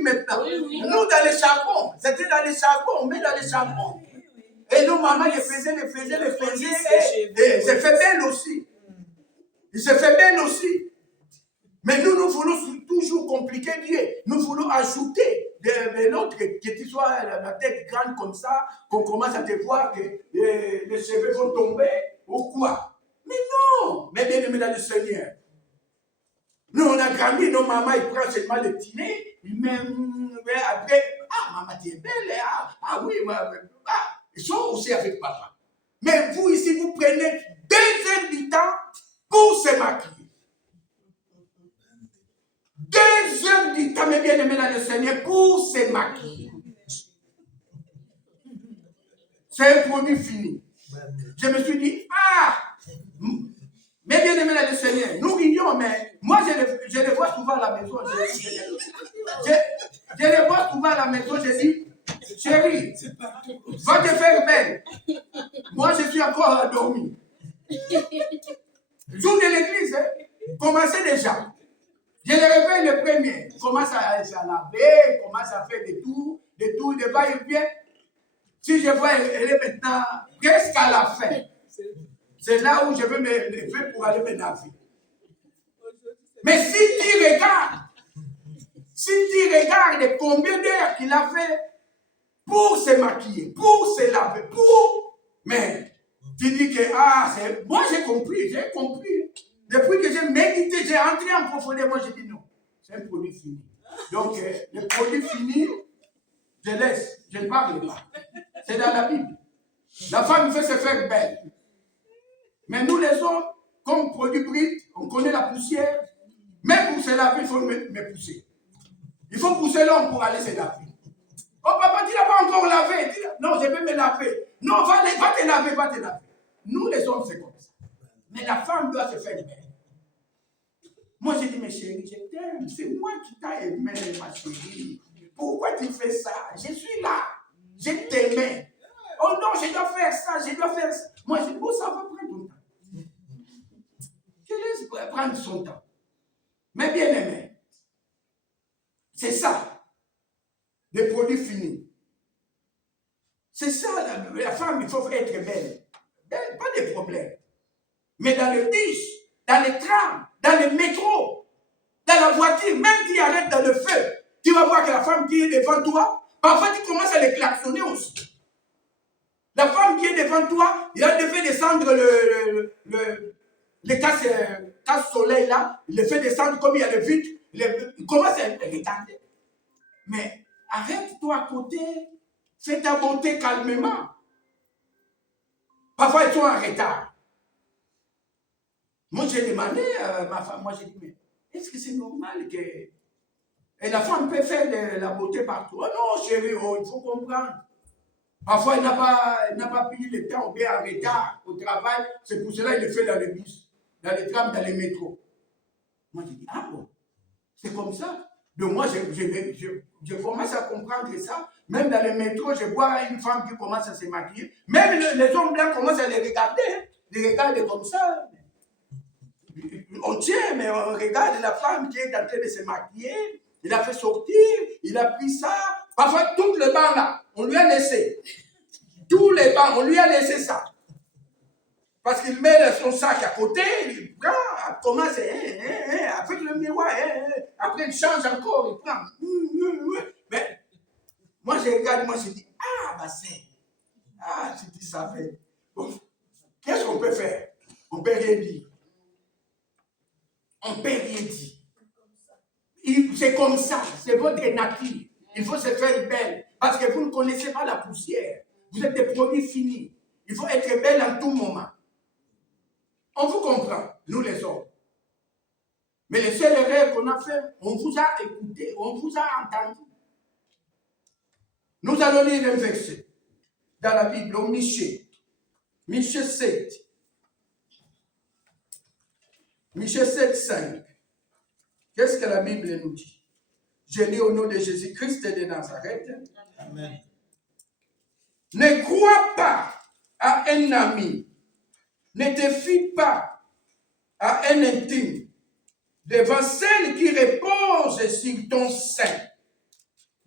maintenant. Nous, dans les charbons. C'était dans les charbons. On met dans les charbons. Et nos mamans les faisaient. Et ça fait belle aussi. Il se fait bien aussi. Mais nous voulons toujours compliquer Dieu. Nous voulons ajouter de l'autre, que tu sois la tête grande comme ça, qu'on commence à te voir que les cheveux vont tomber ou quoi. Mais non, mais bien aimé dans le Seigneur. Nous, on a grandi, nos mamans, ils prennent seulement le dîner, ils même après, maman, tu es belle, oui, ils sont aussi avec papa. Mais vous ici, vous prenez 2 heures du temps pour se maquiller. 2 heures du temps, mes bien-aimés dans le Seigneur, pour se maquiller. C'est un produit fini. Je me suis dit, mais bien-aimés dans le Seigneur, nous rions, mais moi, je les vois souvent à la maison. Je les vois souvent à la maison, je dis, chérie, va te faire belle. Moi, je suis encore endormi. Jour de l'église, commencez déjà. Je les réveille le premier. Commence à laver, commence à faire des tours, de va et vient. Si je vois, elle est maintenant presque à la fin. C'est là où je vais me lever pour aller me laver. Mais si tu regardes combien d'heures qu'il a fait pour se maquiller, pour se laver, mais tu dis que, moi j'ai compris. Depuis que j'ai médité, j'ai entré en profondeur, moi j'ai dit non, c'est un produit fini. Donc, le produit fini, je laisse, je ne parle pas. C'est dans la Bible. La femme fait se faire belle. Mais nous les hommes, comme produit brut, on connaît la poussière. Même pour se laver, il faut me pousser. Il faut pousser l'homme pour aller se laver. Oh papa, tu n'as pas encore lavé. Non, je vais me laver. Non, va te laver. Nous les hommes, c'est comme ça. Mais la femme doit se faire belle. Moi, j'ai dit, mes chéris, je t'aime. C'est moi qui t'ai aimé, ma chérie. Pourquoi tu fais ça? Je suis là. Je t'aimais. Oh non, je dois faire ça. Moi, je dis, bon, ça va prendre ton temps. Je laisse prendre son temps. Mais bien aimé, c'est ça, les produits finis. C'est ça, la femme, il faut être belle. Pas de problème. Mais dans le bus, dans les trams, dans le métro, dans la voiture, même tu arrêtes dans le feu, tu vas voir que la femme qui est devant toi, parfois tu commences à les klaxonner aussi. La femme qui est devant toi, il a fait descendre le casse-soleil là, il le fait descendre comme il y a le vitre, il commence à regarder. Mais arrête-toi à côté, fais ta beauté calmement. Parfois ils sont en retard. Moi j'ai demandé à ma femme, moi j'ai dit, mais est-ce que c'est normal que et la femme peut faire de la beauté partout? Oh non chérie, il faut comprendre. Parfois, il n'a pas pris le temps, ou bien en retard au travail. C'est pour cela qu'il le fait dans les bus, dans les trams, dans les métros. Moi, je dis, ah bon, c'est comme ça. Donc moi, je commence à comprendre ça. Même dans les métros, je vois une femme qui commence à se maquiller. Même les hommes blancs commencent à les regarder. Les regardent comme ça. On tient, mais on regarde la femme qui est en train de se maquiller. Il a fait sortir, il a pris ça. Parfois, tout le banc là, on lui a laissé. Tous les bancs, on lui a laissé ça. Parce qu'il met son sac à côté, il prend, commence, avec le miroir, après il change encore, il prend. Mais moi je regarde, moi je dis, si tu savais. Bon, qu'est-ce qu'on peut faire? On peut rien dire. On peut rien dire. C'est comme ça, c'est votre nature. Il faut se faire belle, parce que vous ne connaissez pas la poussière. Vous êtes des produits finis. Il faut être belle en tout moment. On vous comprend, nous les hommes. Mais les seules erreurs qu'on a fait, on vous a écouté, on vous a entendu. Nous allons lire un verset dans la Bible, au Michée. Michée 7. Michée 7, 5. Qu'est-ce que la Bible nous dit? Je lis au nom de Jésus-Christ de Nazareth. Amen. Ne crois pas à un ami. Ne te fie pas à un intime. Devant celle qui repose sur ton sein.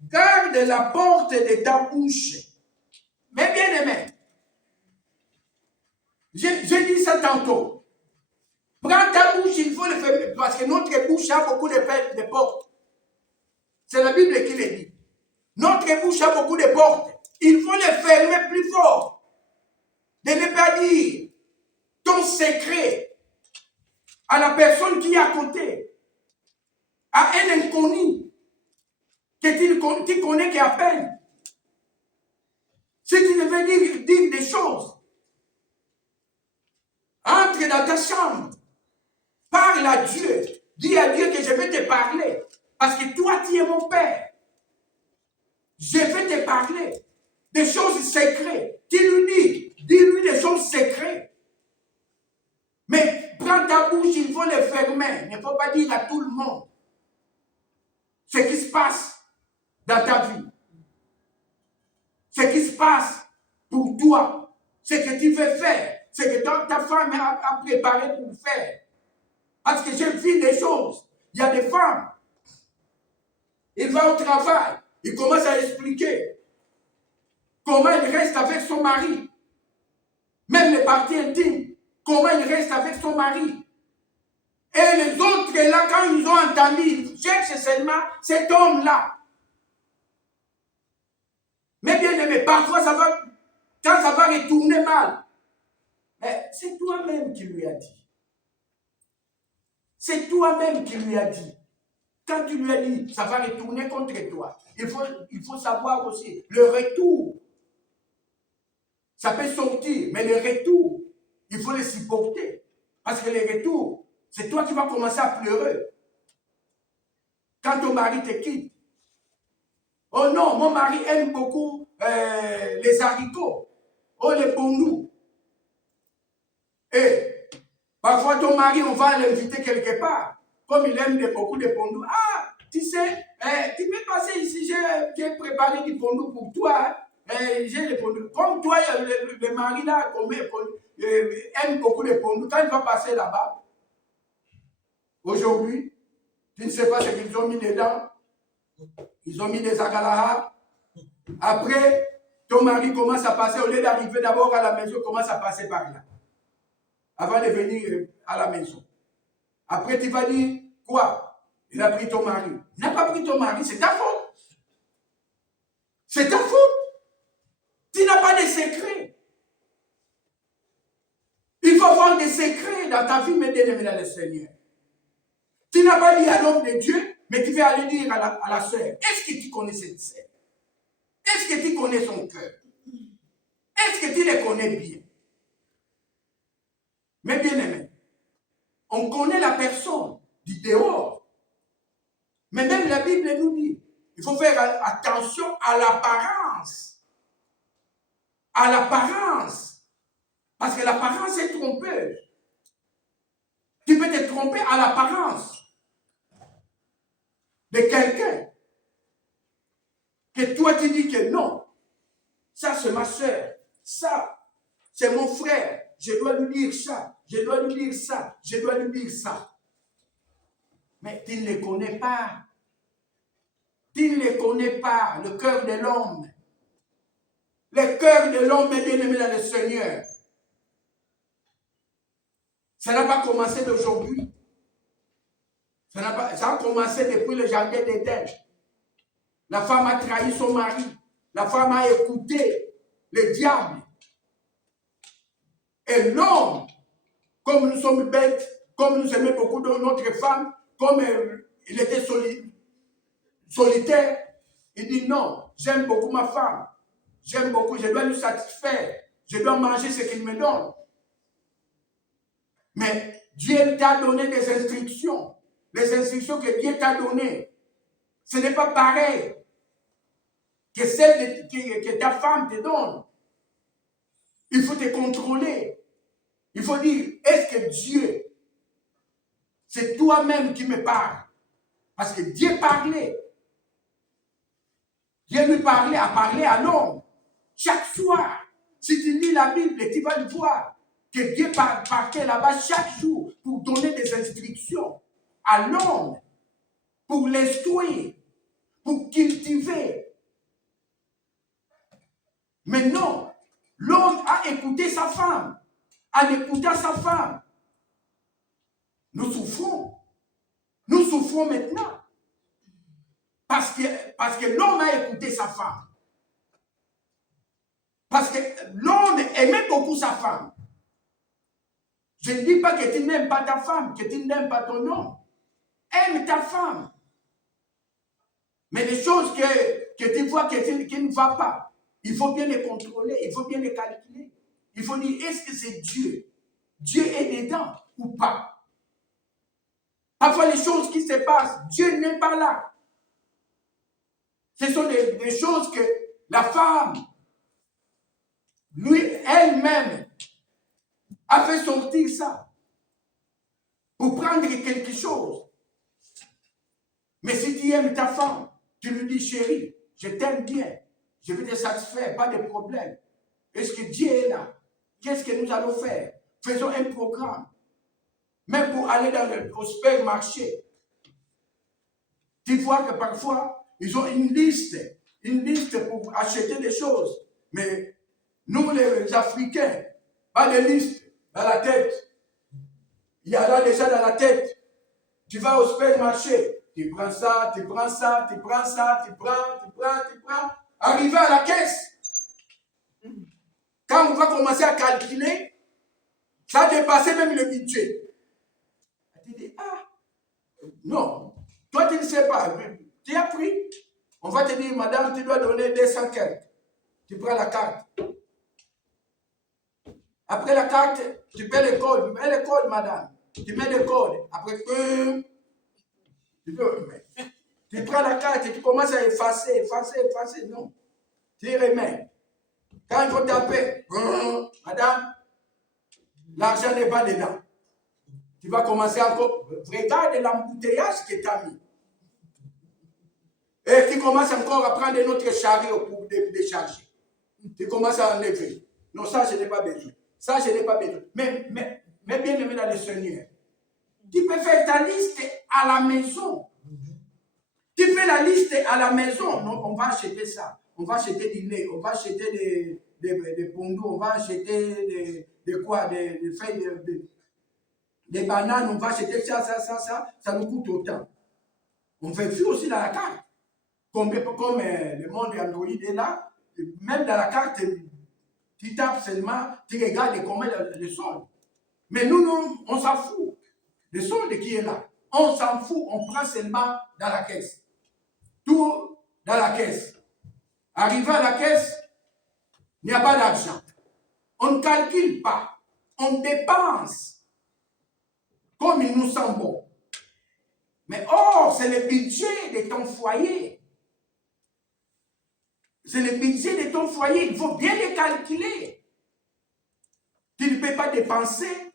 Garde la porte de ta bouche. Mais bien aimé, j'ai dit ça tantôt. Prends ta bouche, il faut le fermer. Parce que notre bouche a beaucoup de portes. C'est la Bible qui le dit. Notre bouche a beaucoup de portes. Il faut les fermer plus fort. De ne pas dire ton secret à la personne qui est à côté, à un inconnu que tu connais qu'à peine. Si tu devais dire des choses, entre dans ta chambre, parle à Dieu, dis à Dieu que je vais te parler, parce que toi tu es mon Père. Je vais te parler des choses secrètes. Dis-lui des choses secrètes. Mais prends ta bouche, il faut les fermer. Il ne faut pas dire à tout le monde ce qui se passe dans ta vie. Ce qui se passe pour toi. Ce que tu veux faire. Ce que ta femme a préparé pour faire. Parce que j'ai vu des choses. Il y a des femmes. Il va au travail. Il commence à expliquer comment il reste avec son mari. Même les parties intimes. comment il reste avec son mari. Et les autres, là, quand ils ont entendu, ils cherchent seulement cet homme-là. Mais bien aimé, parfois, quand ça va retourner mal, mais c'est toi-même qui lui as dit. C'est toi-même qui lui as dit. Quand tu lui as dit, ça va retourner contre toi. Il faut savoir aussi, le retour, ça peut sortir, mais le retour, il faut le supporter. Parce que le retour, c'est toi qui vas commencer à pleurer. Quand ton mari te quitte. Oh non, mon mari aime beaucoup les haricots. Oh, les pondous. Et parfois, ton mari, on va l'inviter quelque part. Comme il aime beaucoup de pondous. Ah, tu sais, tu peux passer ici, j'ai préparé du pondou pour toi. J'ai les pondous. Comme toi, le mari là, aime beaucoup les pondous. Quand il va passer là-bas, aujourd'hui, tu ne sais pas ce qu'ils ont mis dedans. Ils ont mis des agalahas. Après, ton mari commence à passer, au lieu d'arriver d'abord à la maison, commence à passer par là. Avant de venir à la maison. Après, tu vas dire, quoi? Il a pris ton mari. Il n'a pas pris ton mari, c'est ta faute. C'est ta faute. Tu n'as pas de secret. Il faut avoir des secrets dans ta vie, mais bien-aimé dans le Seigneur. Tu n'as pas dit à l'homme de Dieu, mais tu vas aller dire à la sœur, est-ce que tu connais cette sœur? Est-ce que tu connais son cœur? Est-ce que tu le connais bien? Mais bien aimé, on connaît la personne du dehors. Mais même la Bible nous dit, il faut faire attention à l'apparence. À l'apparence. Parce que l'apparence est trompeuse. Tu peux te tromper à l'apparence de quelqu'un. Que toi tu dis que non. Ça c'est ma soeur. Ça c'est mon frère. Je dois lui dire ça. Je dois lui dire ça. Je dois lui dire ça. Mais tu ne les connais pas. Tu ne les connais pas. Le cœur de l'homme. Le cœur de l'homme est bien aimé dans le Seigneur. Ça n'a pas commencé d'aujourd'hui. Ça a commencé depuis le jardin d'Éden. La femme a trahi son mari. La femme a écouté le diable. Et l'homme, comme nous sommes bêtes, comme nous aimons beaucoup de notre femme, comme il était solitaire, il dit non, j'aime beaucoup ma femme. J'aime beaucoup, je dois lui satisfaire. Je dois manger ce qu'il me donne. Mais Dieu t'a donné des instructions. Les instructions que Dieu t'a données, ce n'est pas pareil que celle que ta femme te donne. Il faut te contrôler. Il faut dire, est-ce que Dieu, c'est toi-même qui me parle? Parce que Dieu parlait. Dieu lui parlait, a parlé à l'homme. Chaque soir, si tu lis la Bible, tu vas le voir que Dieu partait là-bas chaque jour pour donner des instructions à l'homme, pour l'instruire, pour cultiver. Mais non, l'homme a écouté sa femme. En écoutant sa femme, nous souffrons. Nous souffrons maintenant. Parce que l'homme a écouté sa femme. Parce que l'homme aimait beaucoup sa femme. Je ne dis pas que tu n'aimes pas ta femme, que tu n'aimes pas ton homme. Aime ta femme. Mais les choses que tu vois qui ne vont pas, il faut bien les contrôler, il faut bien les calculer. Il faut dire, est-ce que c'est Dieu? Dieu est dedans ou pas? Parfois, les choses qui se passent, Dieu n'est pas là. Ce sont des choses que la femme, lui, elle-même, a fait sortir ça pour prendre quelque chose. Mais si tu aimes ta femme, tu lui dis, chérie, je t'aime bien, je vais te satisfaire, pas de problème. Est-ce que Dieu est là? Qu'est-ce que nous allons faire? Faisons un programme. Même pour aller au supermarché. Tu vois que parfois, ils ont une liste pour acheter des choses. Mais nous, les Africains, pas de liste dans la tête. il y a là déjà dans la tête. Tu vas au supermarché, tu prends ça, tu prends ça, tu prends ça, tu prends. Arrivé à la caisse, quand on va commencer à calculer, ça a dépassé même le budget. Tu dis, ah, non, toi tu ne sais pas, tu as pris. On va te dire, madame, tu dois donner 200 quelques. Tu prends la carte. Après la carte, tu mets le code. Tu mets le code, madame. Tu mets le code. Après, tu prends la carte et tu commences à effacer. Non. Tu remets. Quand il faut taper, madame, l'argent n'est pas dedans. Tu vas commencer encore. Regarde l'embouteillage que tu as mis. Et tu commences encore à prendre notre chariot pour décharger. Tu commences à enlever. Non, ça, je n'ai pas besoin. Ça, je n'ai pas besoin. Mais bien aimé dans le Seigneur, tu peux faire ta liste à la maison. Tu fais la liste à la maison. Non, on va acheter ça. On va acheter du lait. On va acheter des pondos. On va acheter des feuilles, des bananes. On va acheter ça. Ça nous coûte autant. On fait plus aussi dans la carte. Comme le monde Android est là, même dans la carte, tu tapes seulement, tu regardes comment le solde. Mais nous, on s'en fout. Le solde qui est là, on s'en fout, on prend seulement dans la caisse. Tout dans la caisse. Arrivé à la caisse, il n'y a pas d'argent. On ne calcule pas. On dépense comme il nous semble bon. Mais or, c'est le budget de ton foyer. C'est le budget de ton foyer. Il faut bien le calculer. Tu ne peux pas dépenser.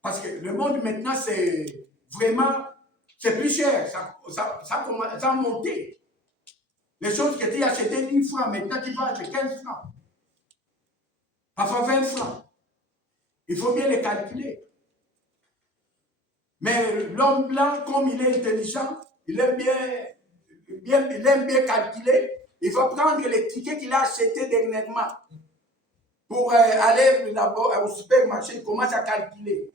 Parce que le monde maintenant, c'est vraiment, c'est plus cher. Ça commence à monter. Les choses que tu as achetées 10 francs, maintenant tu vas acheter 15 francs. Parfois 20 francs. Il faut bien les calculer. Mais l'homme blanc, comme il est intelligent, il aime bien calculer. Il va prendre les tickets qu'il a achetés dernièrement pour aller au supermarché. Il commence à calculer.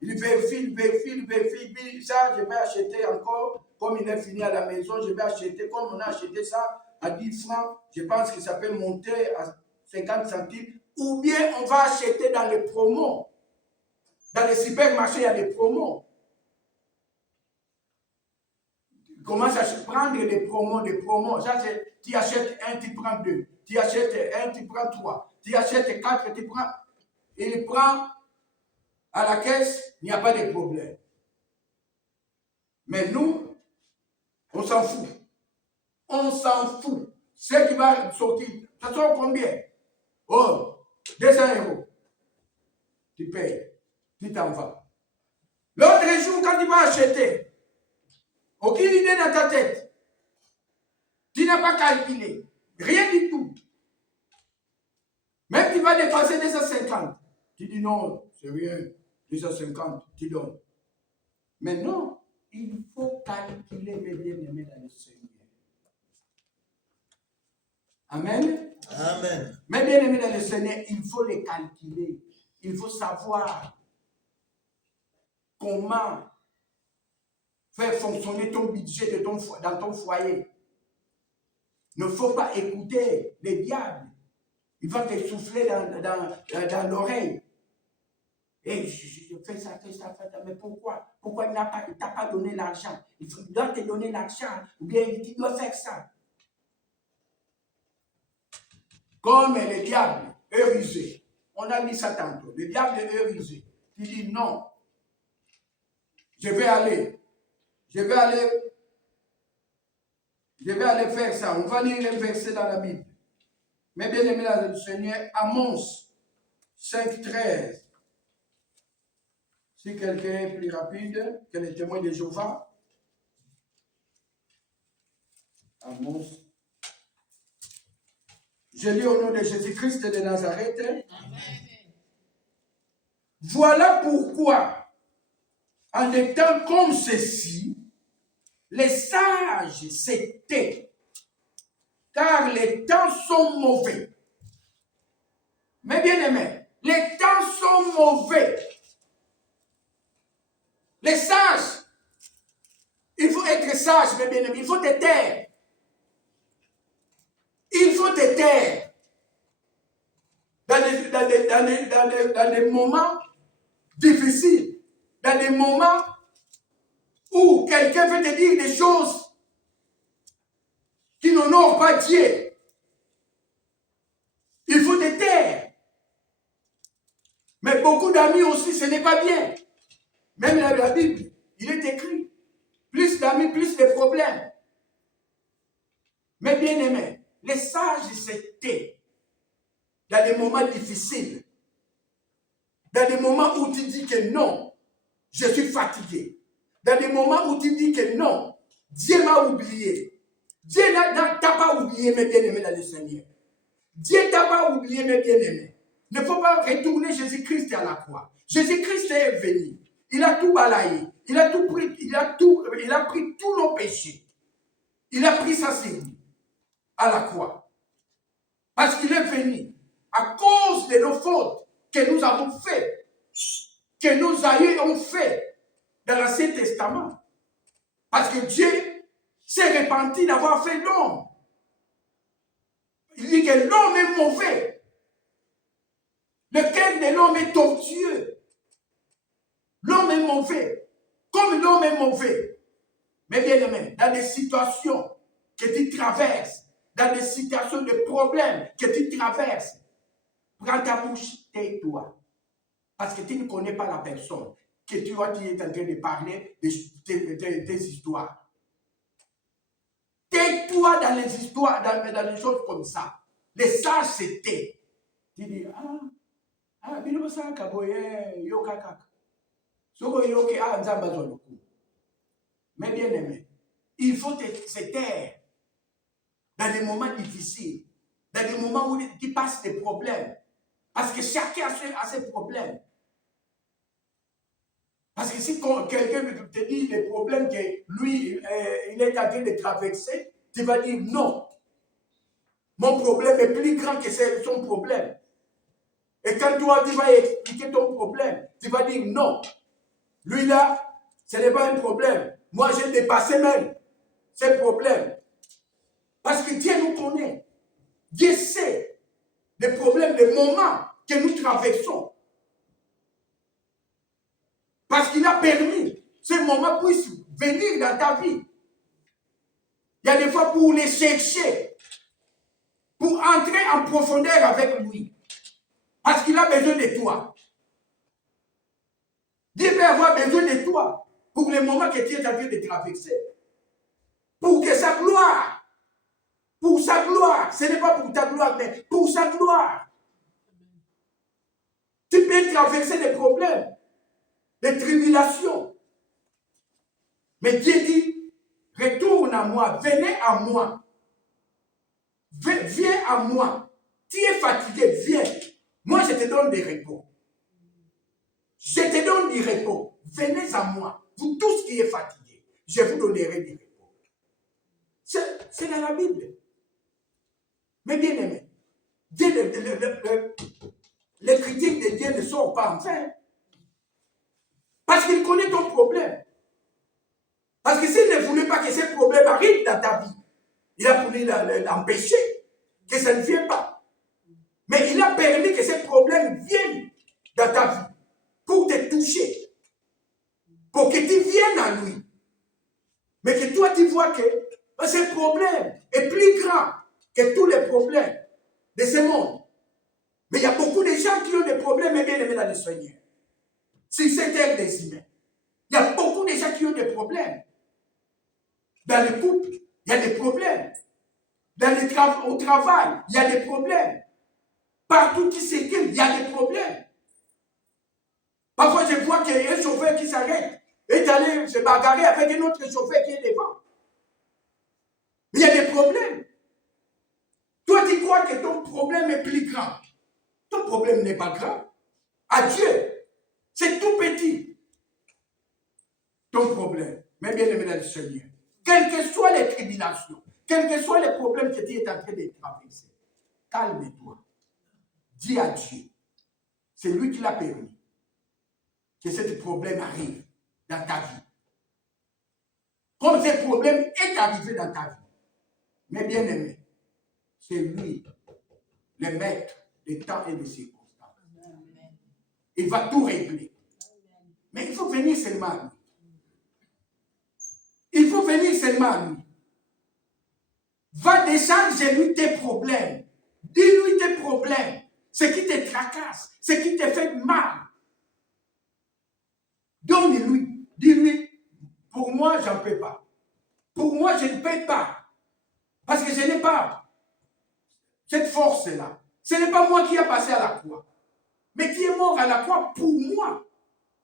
Il vérifie. Puis ça, je vais acheter encore. Comme il est fini à la maison, je vais acheter. Comme on a acheté ça à 10 francs, je pense que ça peut monter à 50 centimes. Ou bien on va acheter dans les promos. Dans les supermarchés, il y a des promos. Tu commences à prendre des promos. Ça, tu achètes un, tu prends deux. Tu achètes un, tu prends trois. Tu achètes quatre, tu prends. Il prend à la caisse, il n'y a pas de problème. Mais nous, on s'en fout. On s'en fout. Ce qui va sortir, ça sort combien? Oh, 200 €. Tu payes. Tu t'en vas. L'autre jour, quand tu vas acheter, aucune idée dans ta tête. Tu n'as pas calculé. Rien du tout. Même tu vas dépasser 250. Tu dis non, c'est rien. 250, tu donnes. Mais non, il faut calculer, mes bien-aimés dans le Seigneur. Amen. Amen. Mes bien-aimés dans le Seigneur, il faut les calculer. Il faut savoir comment faire fonctionner ton budget dans ton foyer. Il ne faut pas écouter les diables. Il va te souffler dans l'oreille. Et je fais ça, mais pourquoi? Pourquoi il ne t'a pas donné l'argent? Il doit te donner l'argent, ou bien tu dois faire ça. Comme le diable est rusé. On a dit ça tantôt. Le diable est rusé. Tu dis non. Je vais aller faire ça. On va lire un verset dans la Bible. Mais bien aimé dans le Seigneur, Amos 5,13. Si quelqu'un est plus rapide que les témoins de Jéhovah. Amos. Je lis au nom de Jésus-Christ de Nazareth. Amen. Voilà pourquoi, en des temps comme ceci, les sages se taisent, car les temps sont mauvais. Mais bien aimé, les temps sont mauvais. Les sages, il faut être sage, mes bien-aimés, il faut te taire. Il faut te taire. Dans des moments difficiles, dans des moments où quelqu'un veut te dire des choses qui n'honorent pas Dieu, il faut te taire. Mais beaucoup d'amis aussi, ce n'est pas bien. Même dans la Bible, il est écrit, plus d'amis, plus de problèmes. Mais bien aimé, les sages se taisent dans des moments difficiles, dans des moments où tu dis que non, je suis fatigué, dans des moments où tu dis que non, Dieu m'a oublié. Dieu t'a pas oublié, mes bien-aimés, dans le Seigneur. Dieu t'a pas oublié, mes bien-aimés. Il ne faut pas retourner Jésus-Christ à la croix. Jésus-Christ est venu. Il a tout balayé. Il a tout pris. Il a pris tous nos péchés. Il a pris ça sur lui à la croix. Parce qu'il est venu à cause de nos fautes que nous avons faites, que nos aïeux ont fait dans l'Ancien Testament. Parce que Dieu s'est repenti d'avoir fait l'homme. Il dit que l'homme est mauvais. Le cœur de l'homme est tortueux. L'homme est mauvais. Comme l'homme est mauvais. Mais bien aimé, dans des situations que tu traverses, dans des situations de problèmes que tu traverses, prends ta bouche, tais-toi. Parce que tu ne connais pas la personne que tu es en train de parler des histoires. Tais-toi dans les histoires, dans les choses comme ça. Les sages se taisent. Tu dis, bilo sa kaboye yo kakak. Soko yo ke nzamba zoluku. Mais bien aimé, il faut se taire dans des moments difficiles, dans des moments où tu passes des problèmes. Parce que chacun a ses problèmes. Parce que si quelqu'un te dit les problèmes que lui, il est en train de traverser, tu vas dire non. Mon problème est plus grand que son problème. Et quand toi, tu vas expliquer ton problème, tu vas dire non. Lui là, ce n'est pas un problème. Moi, j'ai dépassé même ces problèmes. Parce que Dieu nous connaît. Dieu sait les problèmes, les moments que nous traversons. Parce qu'il a permis que ces moments puissent venir dans ta vie. Il y a des fois pour les chercher, pour entrer en profondeur avec lui. Parce qu'il a besoin de toi. Dieu peut avoir besoin de toi pour les moments que tu es en train de traverser. Pour que sa gloire, ce n'est pas pour ta gloire, mais pour sa gloire. Tu peux traverser des problèmes, des tribulations. Mais Dieu dit, retourne à moi, venez à moi. Viens à moi. Tu es fatigué, viens. Moi, je te donne des repos. Je te donne du repos. Venez à moi. Vous tous qui êtes fatigués, je vous donnerai du repos. C'est dans la Bible. Mais bien aimé, les critiques de Dieu ne sont pas en vain. Parce qu'il connaît ton problème. Parce que s'il ne voulait pas que ces problèmes arrivent dans ta vie, il a voulu l'empêcher, que ça ne vienne pas. Mais il a permis que ces problèmes viennent dans ta vie pour te toucher, pour que tu viennes à lui. Mais que toi, tu vois que ce problème est plus grand que tous les problèmes de ce monde. Mais il y a beaucoup de gens qui ont des problèmes bien aimés dans le Seigneur. Sur cette terre des humains. Il y a beaucoup de gens qui ont des problèmes. Dans le couple, il y a des problèmes. Au travail, il y a des problèmes. Partout qui s'équipe, il y a des problèmes. Parfois, je vois qu'il y a un chauffeur qui s'arrête et est allé se bagarrer avec un autre chauffeur qui est devant. Il y a des problèmes. Toi, tu crois que ton problème est plus grand. Ton problème n'est pas grand. À Dieu, c'est tout petit. Ton problème. Mais bien aimé dans le Seigneur. Quelles que soient les tribulations, quels que soient les problèmes que tu es en train de traverser, calme-toi. Dis à Dieu. C'est lui qui l'a permis que ce problème arrive. dans ta vie. Comme ce problème est arrivé dans ta vie. Mais bien aimé, c'est lui, le maître des temps et des circonstances. Il va tout régler. Mais il faut venir seulement à lui. Il faut venir seulement à lui. Va décharger-lui tes problèmes. Dis-lui tes problèmes. Ce qui te tracasse, ce qui te fait mal. Donne-lui. Dis-lui, pour moi, j'en peux pas. Pour moi, je ne peux pas. Parce que je n'ai pas cette force-là. Ce n'est pas moi qui ai passé à la croix. Mais qui est mort à la croix pour moi.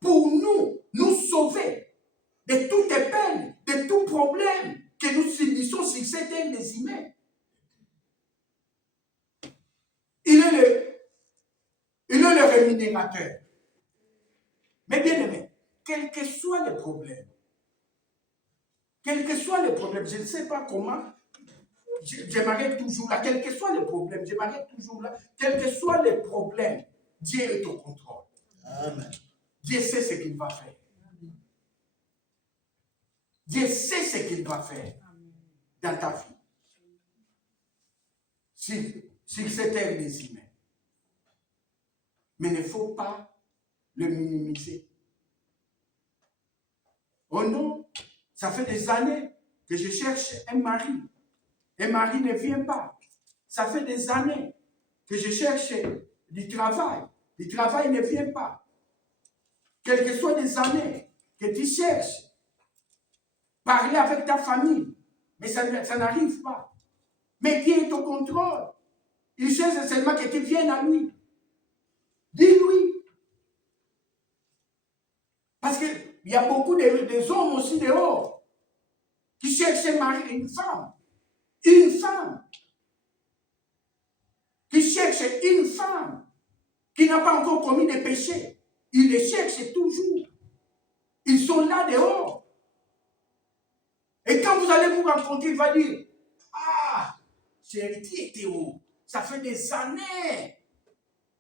Pour nous sauver de toutes les peines, de tout problème que nous subissons sur cette terre des humains. Il est le rémunérateur. Mais bien aimé, quel que soit le problème, je ne sais pas comment, je m'arrête toujours là, quel que soit le problème, je m'arrête toujours là, quel que soit le problème, Dieu est au contrôle. Amen. Dieu sait ce qu'il va faire. Dieu sait ce qu'il va faire dans ta vie. Sur cette terre des humains. Mais il ne faut pas le minimiser. Oh non, ça fait des années que je cherche un mari. Un mari ne vient pas. Ça fait des années que je cherche du travail. Le travail ne vient pas. Quelles que soient les années que tu cherches, parler avec ta famille, mais ça n'arrive pas. Mais Dieu est au contrôle. Il cherche seulement que tu viennes à lui. Dis-lui. Parce qu'il y a beaucoup de hommes aussi dehors qui cherchent une femme. Une femme. Qui cherche une femme qui n'a pas encore commis de péché. Ils les cherchent toujours. Ils sont là dehors. Et quand vous allez vous rencontrer, il va dire, ah, chérie, tu étais où? Ça fait des années.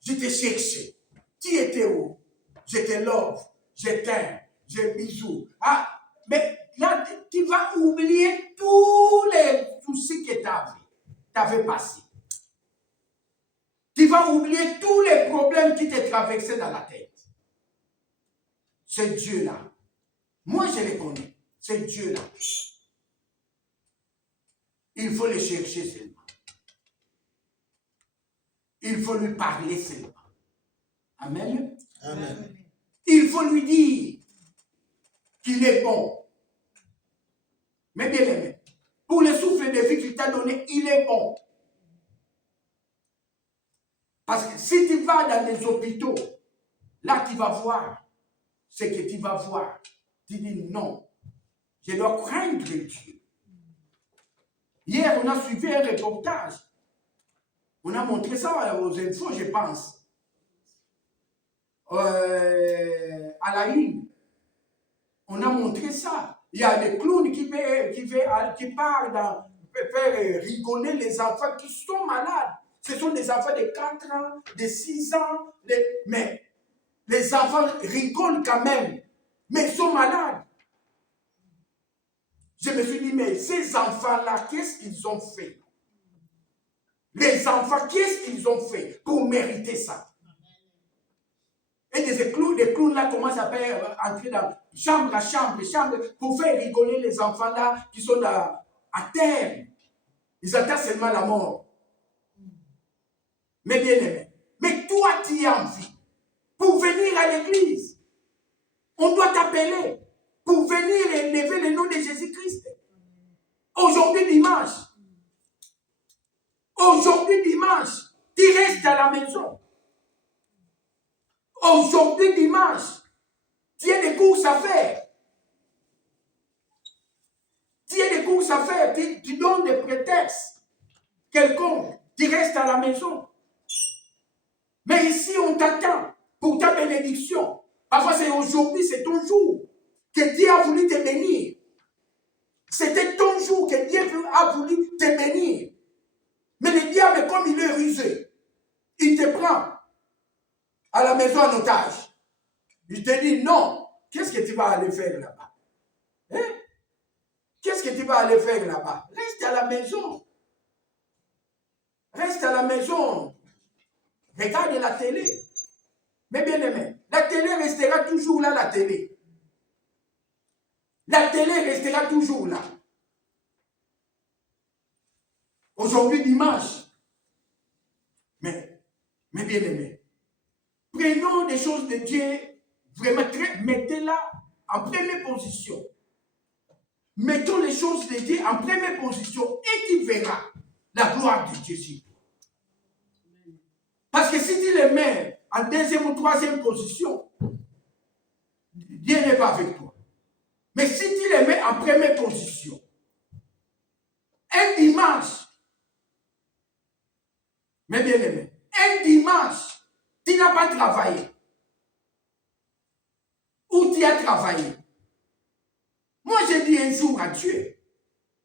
Je te cherchais. Tu étais où? Je te love, je t'aime, je bisous. Ah, mais là, tu vas oublier tous les soucis que tu avais passés. Tu vas oublier tous les problèmes qui te traversaient dans la tête. Ce Dieu-là, moi je le connais, ce Dieu-là. Il faut le chercher seulement. Il faut lui parler seulement. Amen. Amen. Il faut lui dire qu'il est bon. Mais bien aimé, pour le souffle de vie qu'il t'a donné, il est bon. Parce que si tu vas dans des hôpitaux, là tu vas voir ce que tu vas voir. Tu dis non, je dois craindre Dieu. Hier, on a suivi un reportage. On a montré ça aux infos, je pense. À la une. On a montré ça. Il y a des clowns qui parlent pour faire rigoler les enfants qui sont malades. Ce sont des enfants de 4 ans, de 6 ans. Mais les enfants rigolent quand même. Mais ils sont malades. Je me suis dit, mais ces enfants-là, qu'est-ce qu'ils ont fait? Les enfants, qu'est-ce qu'ils ont fait pour mériter ça? Et des clowns là commencent à entrer dans chambre à chambre, pour faire rigoler les enfants là qui sont à terre. Ils attendent seulement la mort. Mais bien aimé, mais toi tu as envie pour venir à l'église. On doit t'appeler pour venir élever le nom de Jésus-Christ. Aujourd'hui dimanche, tu restes à la maison. Aujourd'hui dimanche, tu as des courses à faire. Tu donnes des prétextes quelconques. Tu restes à la maison. Mais ici, on t'attend pour ta bénédiction. Parfois, c'est aujourd'hui, c'est ton jour que Dieu a voulu te bénir. C'était ton jour que Dieu a voulu te bénir. Mais le diable, comme il est rusé, il te prend à la maison en otage. Il te dit non, qu'est-ce que tu vas aller faire là-bas? Hein? Qu'est-ce que tu vas aller faire là-bas? Reste à la maison. Reste à la maison. Regarde la télé. Mais bien aimé, la télé restera toujours là, la télé. La télé restera toujours là. Aujourd'hui, dimanche. Mais bien aimé, prenons des choses de Dieu, vraiment, mettez-la en première position. Mettons les choses de Dieu en première position et tu verras la gloire de Dieu sur toi. Parce que si tu les mets en deuxième ou troisième position, Dieu n'est pas avec toi. Mais si tu les mets en première position, un dimanche, mais bien aimé, un dimanche, tu n'as pas travaillé. Ou tu as travaillé. Moi, j'ai dit un jour à Dieu.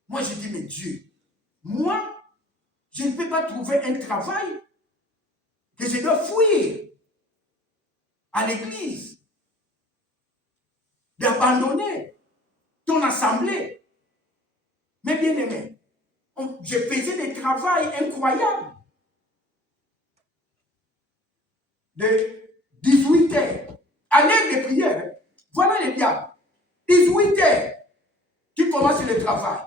Moi, j'ai dit, mais Dieu, moi, je ne peux pas trouver un travail que je dois fuir à l'église, d'abandonner ton assemblée. Mais bien aimé, je faisais des travails incroyables. De 18 heures, à l'heure de prière, voilà le diable. 18 heures, tu commences le travail.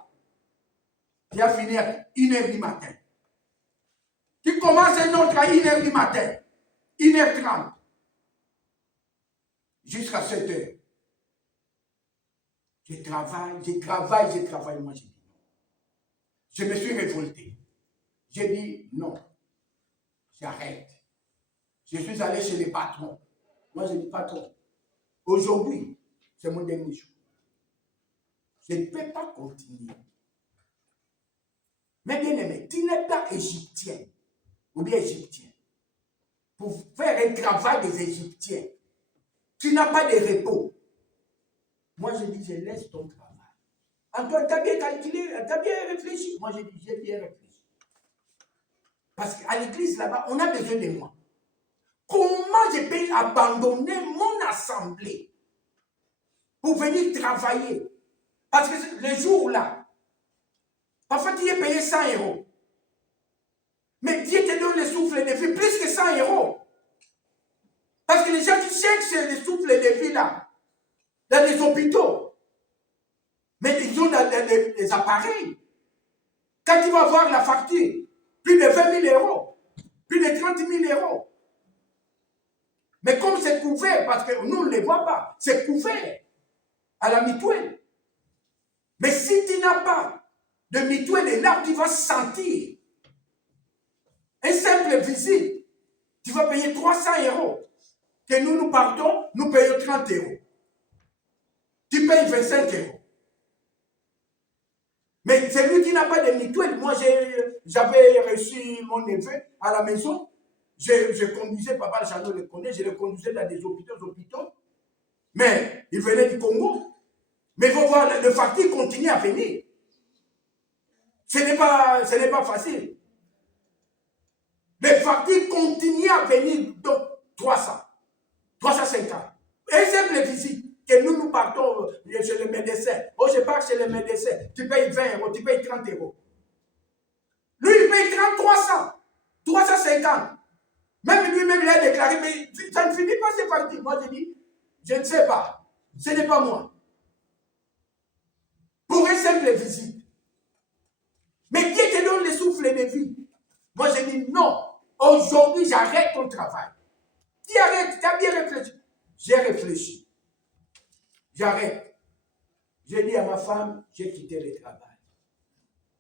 Tu as fini à 1h du matin. Tu commences un autre à 1h du matin, 1h30, jusqu'à 7h. Je travaille, moi j'ai dit non. Je me suis révolté. J'ai dit non, j'arrête. Je suis allé chez les patrons. Moi j'ai dit patron, aujourd'hui, c'est mon dernier jour. Je ne peux pas continuer. Mais bien aimé, tu n'es pas égyptien ou bien égyptien. Pour faire un travail des Égyptiens, tu n'as pas de repos. Moi, je dis, je laisse ton travail. Antoine, tu as bien calculé, tu as bien réfléchi. Moi, je dis, j'ai bien réfléchi. Parce qu'à l'église, là-bas, on a besoin de moi. Comment je peux abandonner mon assemblée pour venir travailler? Parce que les jours-là, parfois tu es payé 100 €. Mais Dieu te donne le souffle de vie, plus que 100 €. Parce que les gens qui cherchent le souffle de vie là, dans les hôpitaux, mais ils ont dans les appareils. Quand tu vas voir la facture, plus de 20 000 €, plus de 30 000 €. Mais comme c'est couvert, parce que nous ne les voit pas, c'est couvert à la mutuelle. Mais si tu n'as pas de mutuelle, et là tu vas sentir une simple visite, tu vas payer 300 €. Que nous partons, nous payons 30 €. Tu payes 25 €. Mais celui qui n'a pas de mutuelle, moi j'avais reçu mon neveu à la maison, je conduisais, papa Chano le connaît, je le conduisais dans des hôpitaux, mais il venait du Congo. Mais il faut voir, le facture continue à venir. Ce n'est pas facile. Les factures continuent à venir, donc 300, 350. Et simple visite, que nous partons chez le médecin. Oh, je pars chez le médecin. Tu payes 20 €, tu payes 30 €. Lui, il paye 30, 300, 350. Même lui-même, il a déclaré, mais ça ne finit pas ces factures. Moi, je dis, je ne sais pas. Ce n'est pas moi. Pour une simple visite. Mais Dieu te donne le souffle de vie. Moi, je dis, non. Aujourd'hui, j'arrête ton travail. Tu arrêtes, tu as bien réfléchi. J'ai réfléchi. J'arrête. J'ai dit à ma femme, j'ai quitté le travail.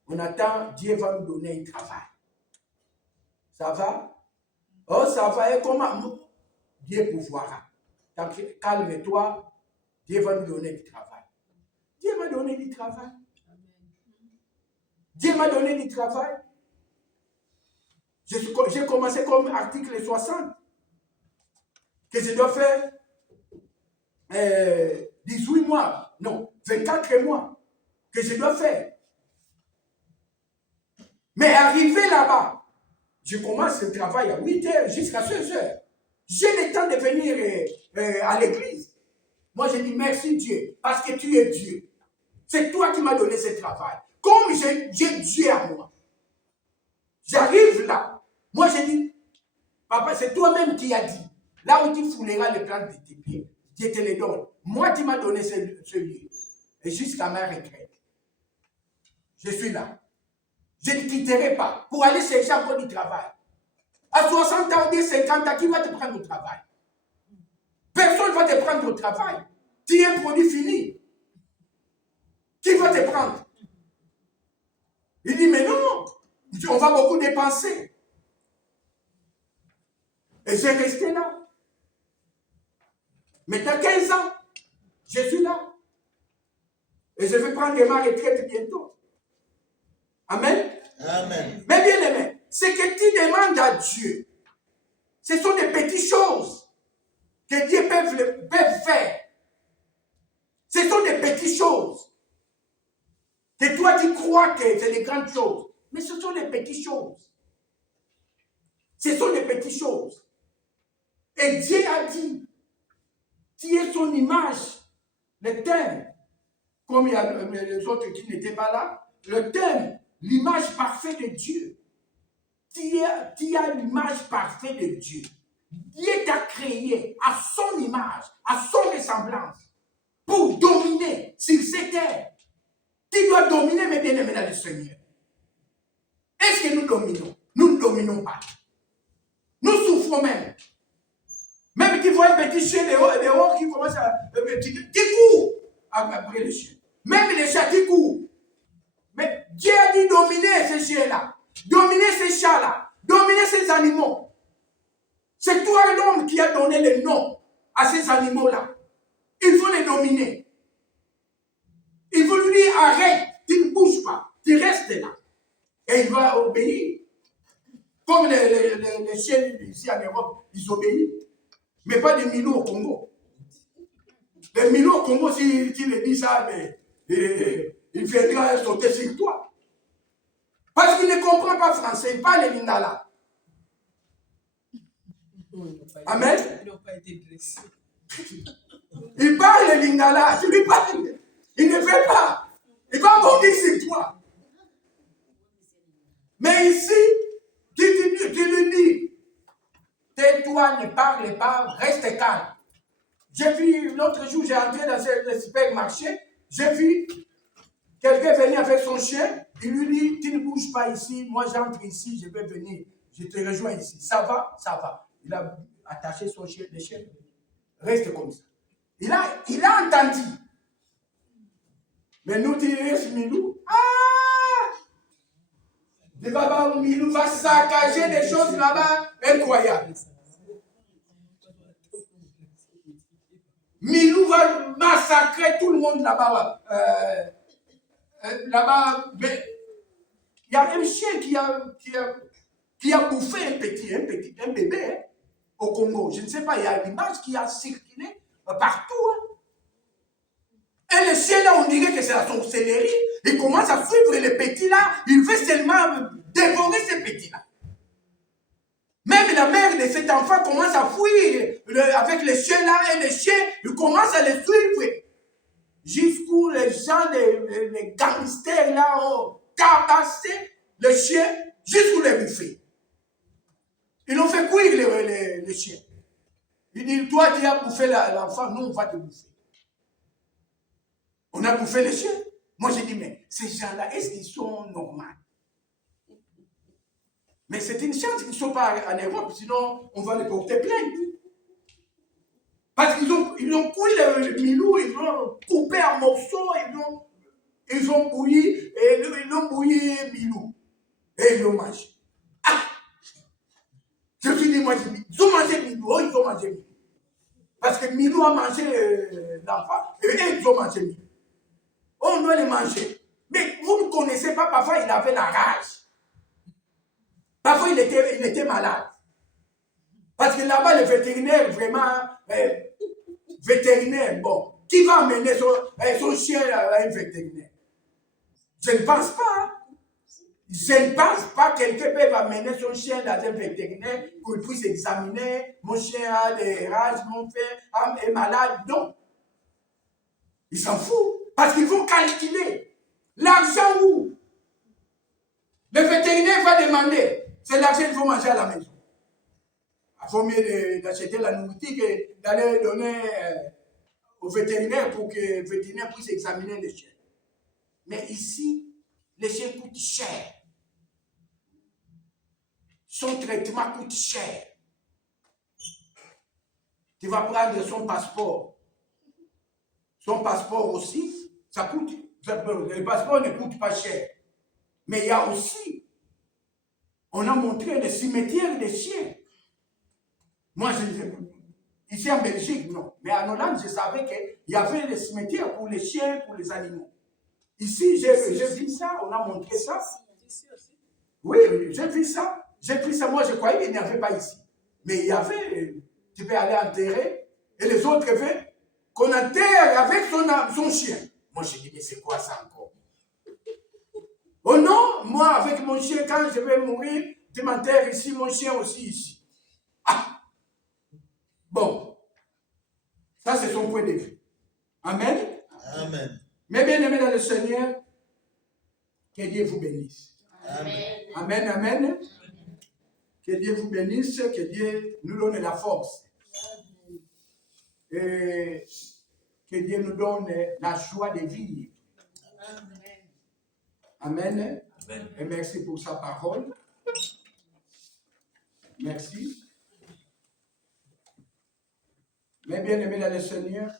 On attend, Dieu va nous donner un travail. Ça va? Oh, ça va. Et comment? Dieu pourvoira. Calme-toi. Dieu va nous donner du travail. Dieu m'a donné du travail. Dieu m'a donné du travail. J'ai commencé comme article 60. Que je dois faire 18 mois. Non, 24 mois. Que je dois faire. Mais arrivé là-bas, je commence le travail à 8 h jusqu'à 16 h. J'ai le temps de venir à l'église. Moi, je dis merci Dieu, parce que tu es Dieu. C'est toi qui m'as donné ce travail. Comme j'ai Dieu à moi. J'arrive là. Moi, je dis, papa, c'est toi-même qui as dit. Là où tu fouleras les plantes de tes pieds, je te les donne. Moi, tu m'as donné ce lieu. Et jusqu'à ma retraite, je suis là. Je ne quitterai pas pour aller chercher encore du travail. À 60 ans, 50 ans, qui va te prendre au travail? Personne ne va te prendre au travail. Tu es un produit fini. Qui va te prendre? Il dit, mais non, on va beaucoup dépenser. Et j'ai resté là. Maintenant 15 ans, je suis là. Et je vais prendre ma retraite bientôt. Amen. Amen. Mais bien aimé, ce que tu demandes à Dieu, ce sont des petites choses que Dieu peut faire. Ce sont des petites choses. Que toi tu crois que c'est des grandes choses. Mais ce sont des petites choses. Ce sont des petites choses. Et Dieu a dit, tu es son image, le thème, comme il y a les autres qui n'étaient pas là, le thème, l'image parfaite de Dieu. Tu as l'image parfaite de Dieu. Dieu t'a créé à son image, à son ressemblance, pour dominer sur cette terre. Tu dois dominer, mes bien-aimés dans le Seigneur. Est-ce que nous dominons? Nous ne dominons pas. Nous souffrons même. Même tu vois un petit chien dehors qui commence à... qui court après le chien. Même les chats qui courent. Mais Dieu a dit dominer ces chiens-là. Dominer ces chats-là. Dominer ces animaux. C'est toi l'homme qui a donné le nom à ces animaux-là. Il faut les dominer. Il faut lui dire arrête, tu ne bouges pas, tu restes là. Et il va obéir. Comme les chiens ici en Europe, ils obéissent. Mais pas des Milou au Congo. Les Milou au Congo, si tu le dis ça, mais, il viendra sauter sur toi. Parce qu'il ne comprend pas français, il parle le lingala. Amen. Ils n'ont pas été dressés. Il parle le lingala, tu lui parles. Il ne fait pas. Il va mourir sur toi. Mais ici, tu lui dis, tais-toi, ne parle pas, reste calme. J'ai vu, l'autre jour, j'ai entré dans le supermarché, j'ai vu quelqu'un venir avec son chien, il lui dit, tu ne bouges pas ici, moi j'entre ici, je vais venir, je te rejoins ici. Ça va, ça va. Il a attaché son chien, le chien, reste comme ça. Il a entendu. Mais nous, tu restes Milou. Milou va saccager des choses là-bas incroyables. Milou va massacrer tout le monde là-bas. Là-bas, il y a un chien qui a bouffé un bébé hein, au Congo. Je ne sais pas, il y a une image qui a circulé partout. Hein. Et le chien là, on dirait que c'est la sorcellerie. Il commence à suivre les petits là. Il veut seulement dévorer ces petits là. Même la mère de cet enfant commence à fuir avec les chiens là. Et les chiens, ils commencent à les suivre. Jusqu'où les gens, les gangsters là ont tabassé le chien jusqu'où les bouffer. Ils ont fait courir les chiens. Il dit, toi tu as bouffé l'enfant, nous on va te bouffer. On a bouffé les chiens. Moi j'ai dit, mais ces gens-là, est-ce qu'ils sont normaux? Mais c'est une chance qu'ils ne sont pas en Europe, sinon on va les porter plainte. Parce qu'ils ont coupé le Milou, ils l'ont coupé en morceaux, ils ont bouilli, et ils ont bouilli Milou. Et ils l'ont mangé. Ah! Je me suis dit, moi, ils ont mangé Milou, oh, ils ont mangé Milou. Parce que Milou a mangé l'enfant, et eux, ils ont mangé Milou. Oh, on doit les manger. Mais vous ne connaissez pas, parfois il avait la rage. Parfois il était malade. Parce que là-bas, le vétérinaire, vraiment, vétérinaire, bon, qui va amener son chien à un vétérinaire? Je ne pense pas. Hein. Je ne pense pas que quelqu'un peut amener son chien dans un vétérinaire pour qu'il puisse examiner. Mon chien a des rages, mon chien est malade. Non. Ils s'en foutent. Parce qu'ils vont calculer. L'argent où? Le vétérinaire va demander. C'est l'argent qu'il faut manger à la maison. Il faut mieux d'acheter la nourriture que d'aller donner au vétérinaire pour que le vétérinaire puisse examiner les chiens. Mais ici, les chiens coûtent cher. Son traitement coûte cher. Tu vas prendre son passeport. Son passeport aussi, ça coûte. Le passeport ne coûte pas cher. Mais il y a aussi, on a montré le cimetière des chiens. Moi, ici en Belgique, non. Mais en Hollande, je savais qu'il y avait des cimetières pour les chiens, pour les animaux. Ici, j'ai vu ça, on a montré ça. Oui, j'ai vu ça. Moi, je croyais qu'il n'y avait pas ici. Mais il y avait, tu peux aller enterrer, et les autres veulent qu'on enterre avec son chien. Moi, je dis, mais c'est quoi ça encore? Oh non, moi, avec mon chien, quand je vais mourir, tu m'enterres ici, mon chien aussi ici. Ah! Bon. Ça, c'est son point de vue. Amen. Amen. Mais bien aimés dans le Seigneur, que Dieu vous bénisse. Amen. Amen, amen. Que Dieu vous bénisse, que Dieu nous donne la force. Et que Dieu nous donne la joie de vivre. Amen. Amen. Et merci pour sa parole. Merci. Mais bien aimés dans le Seigneur,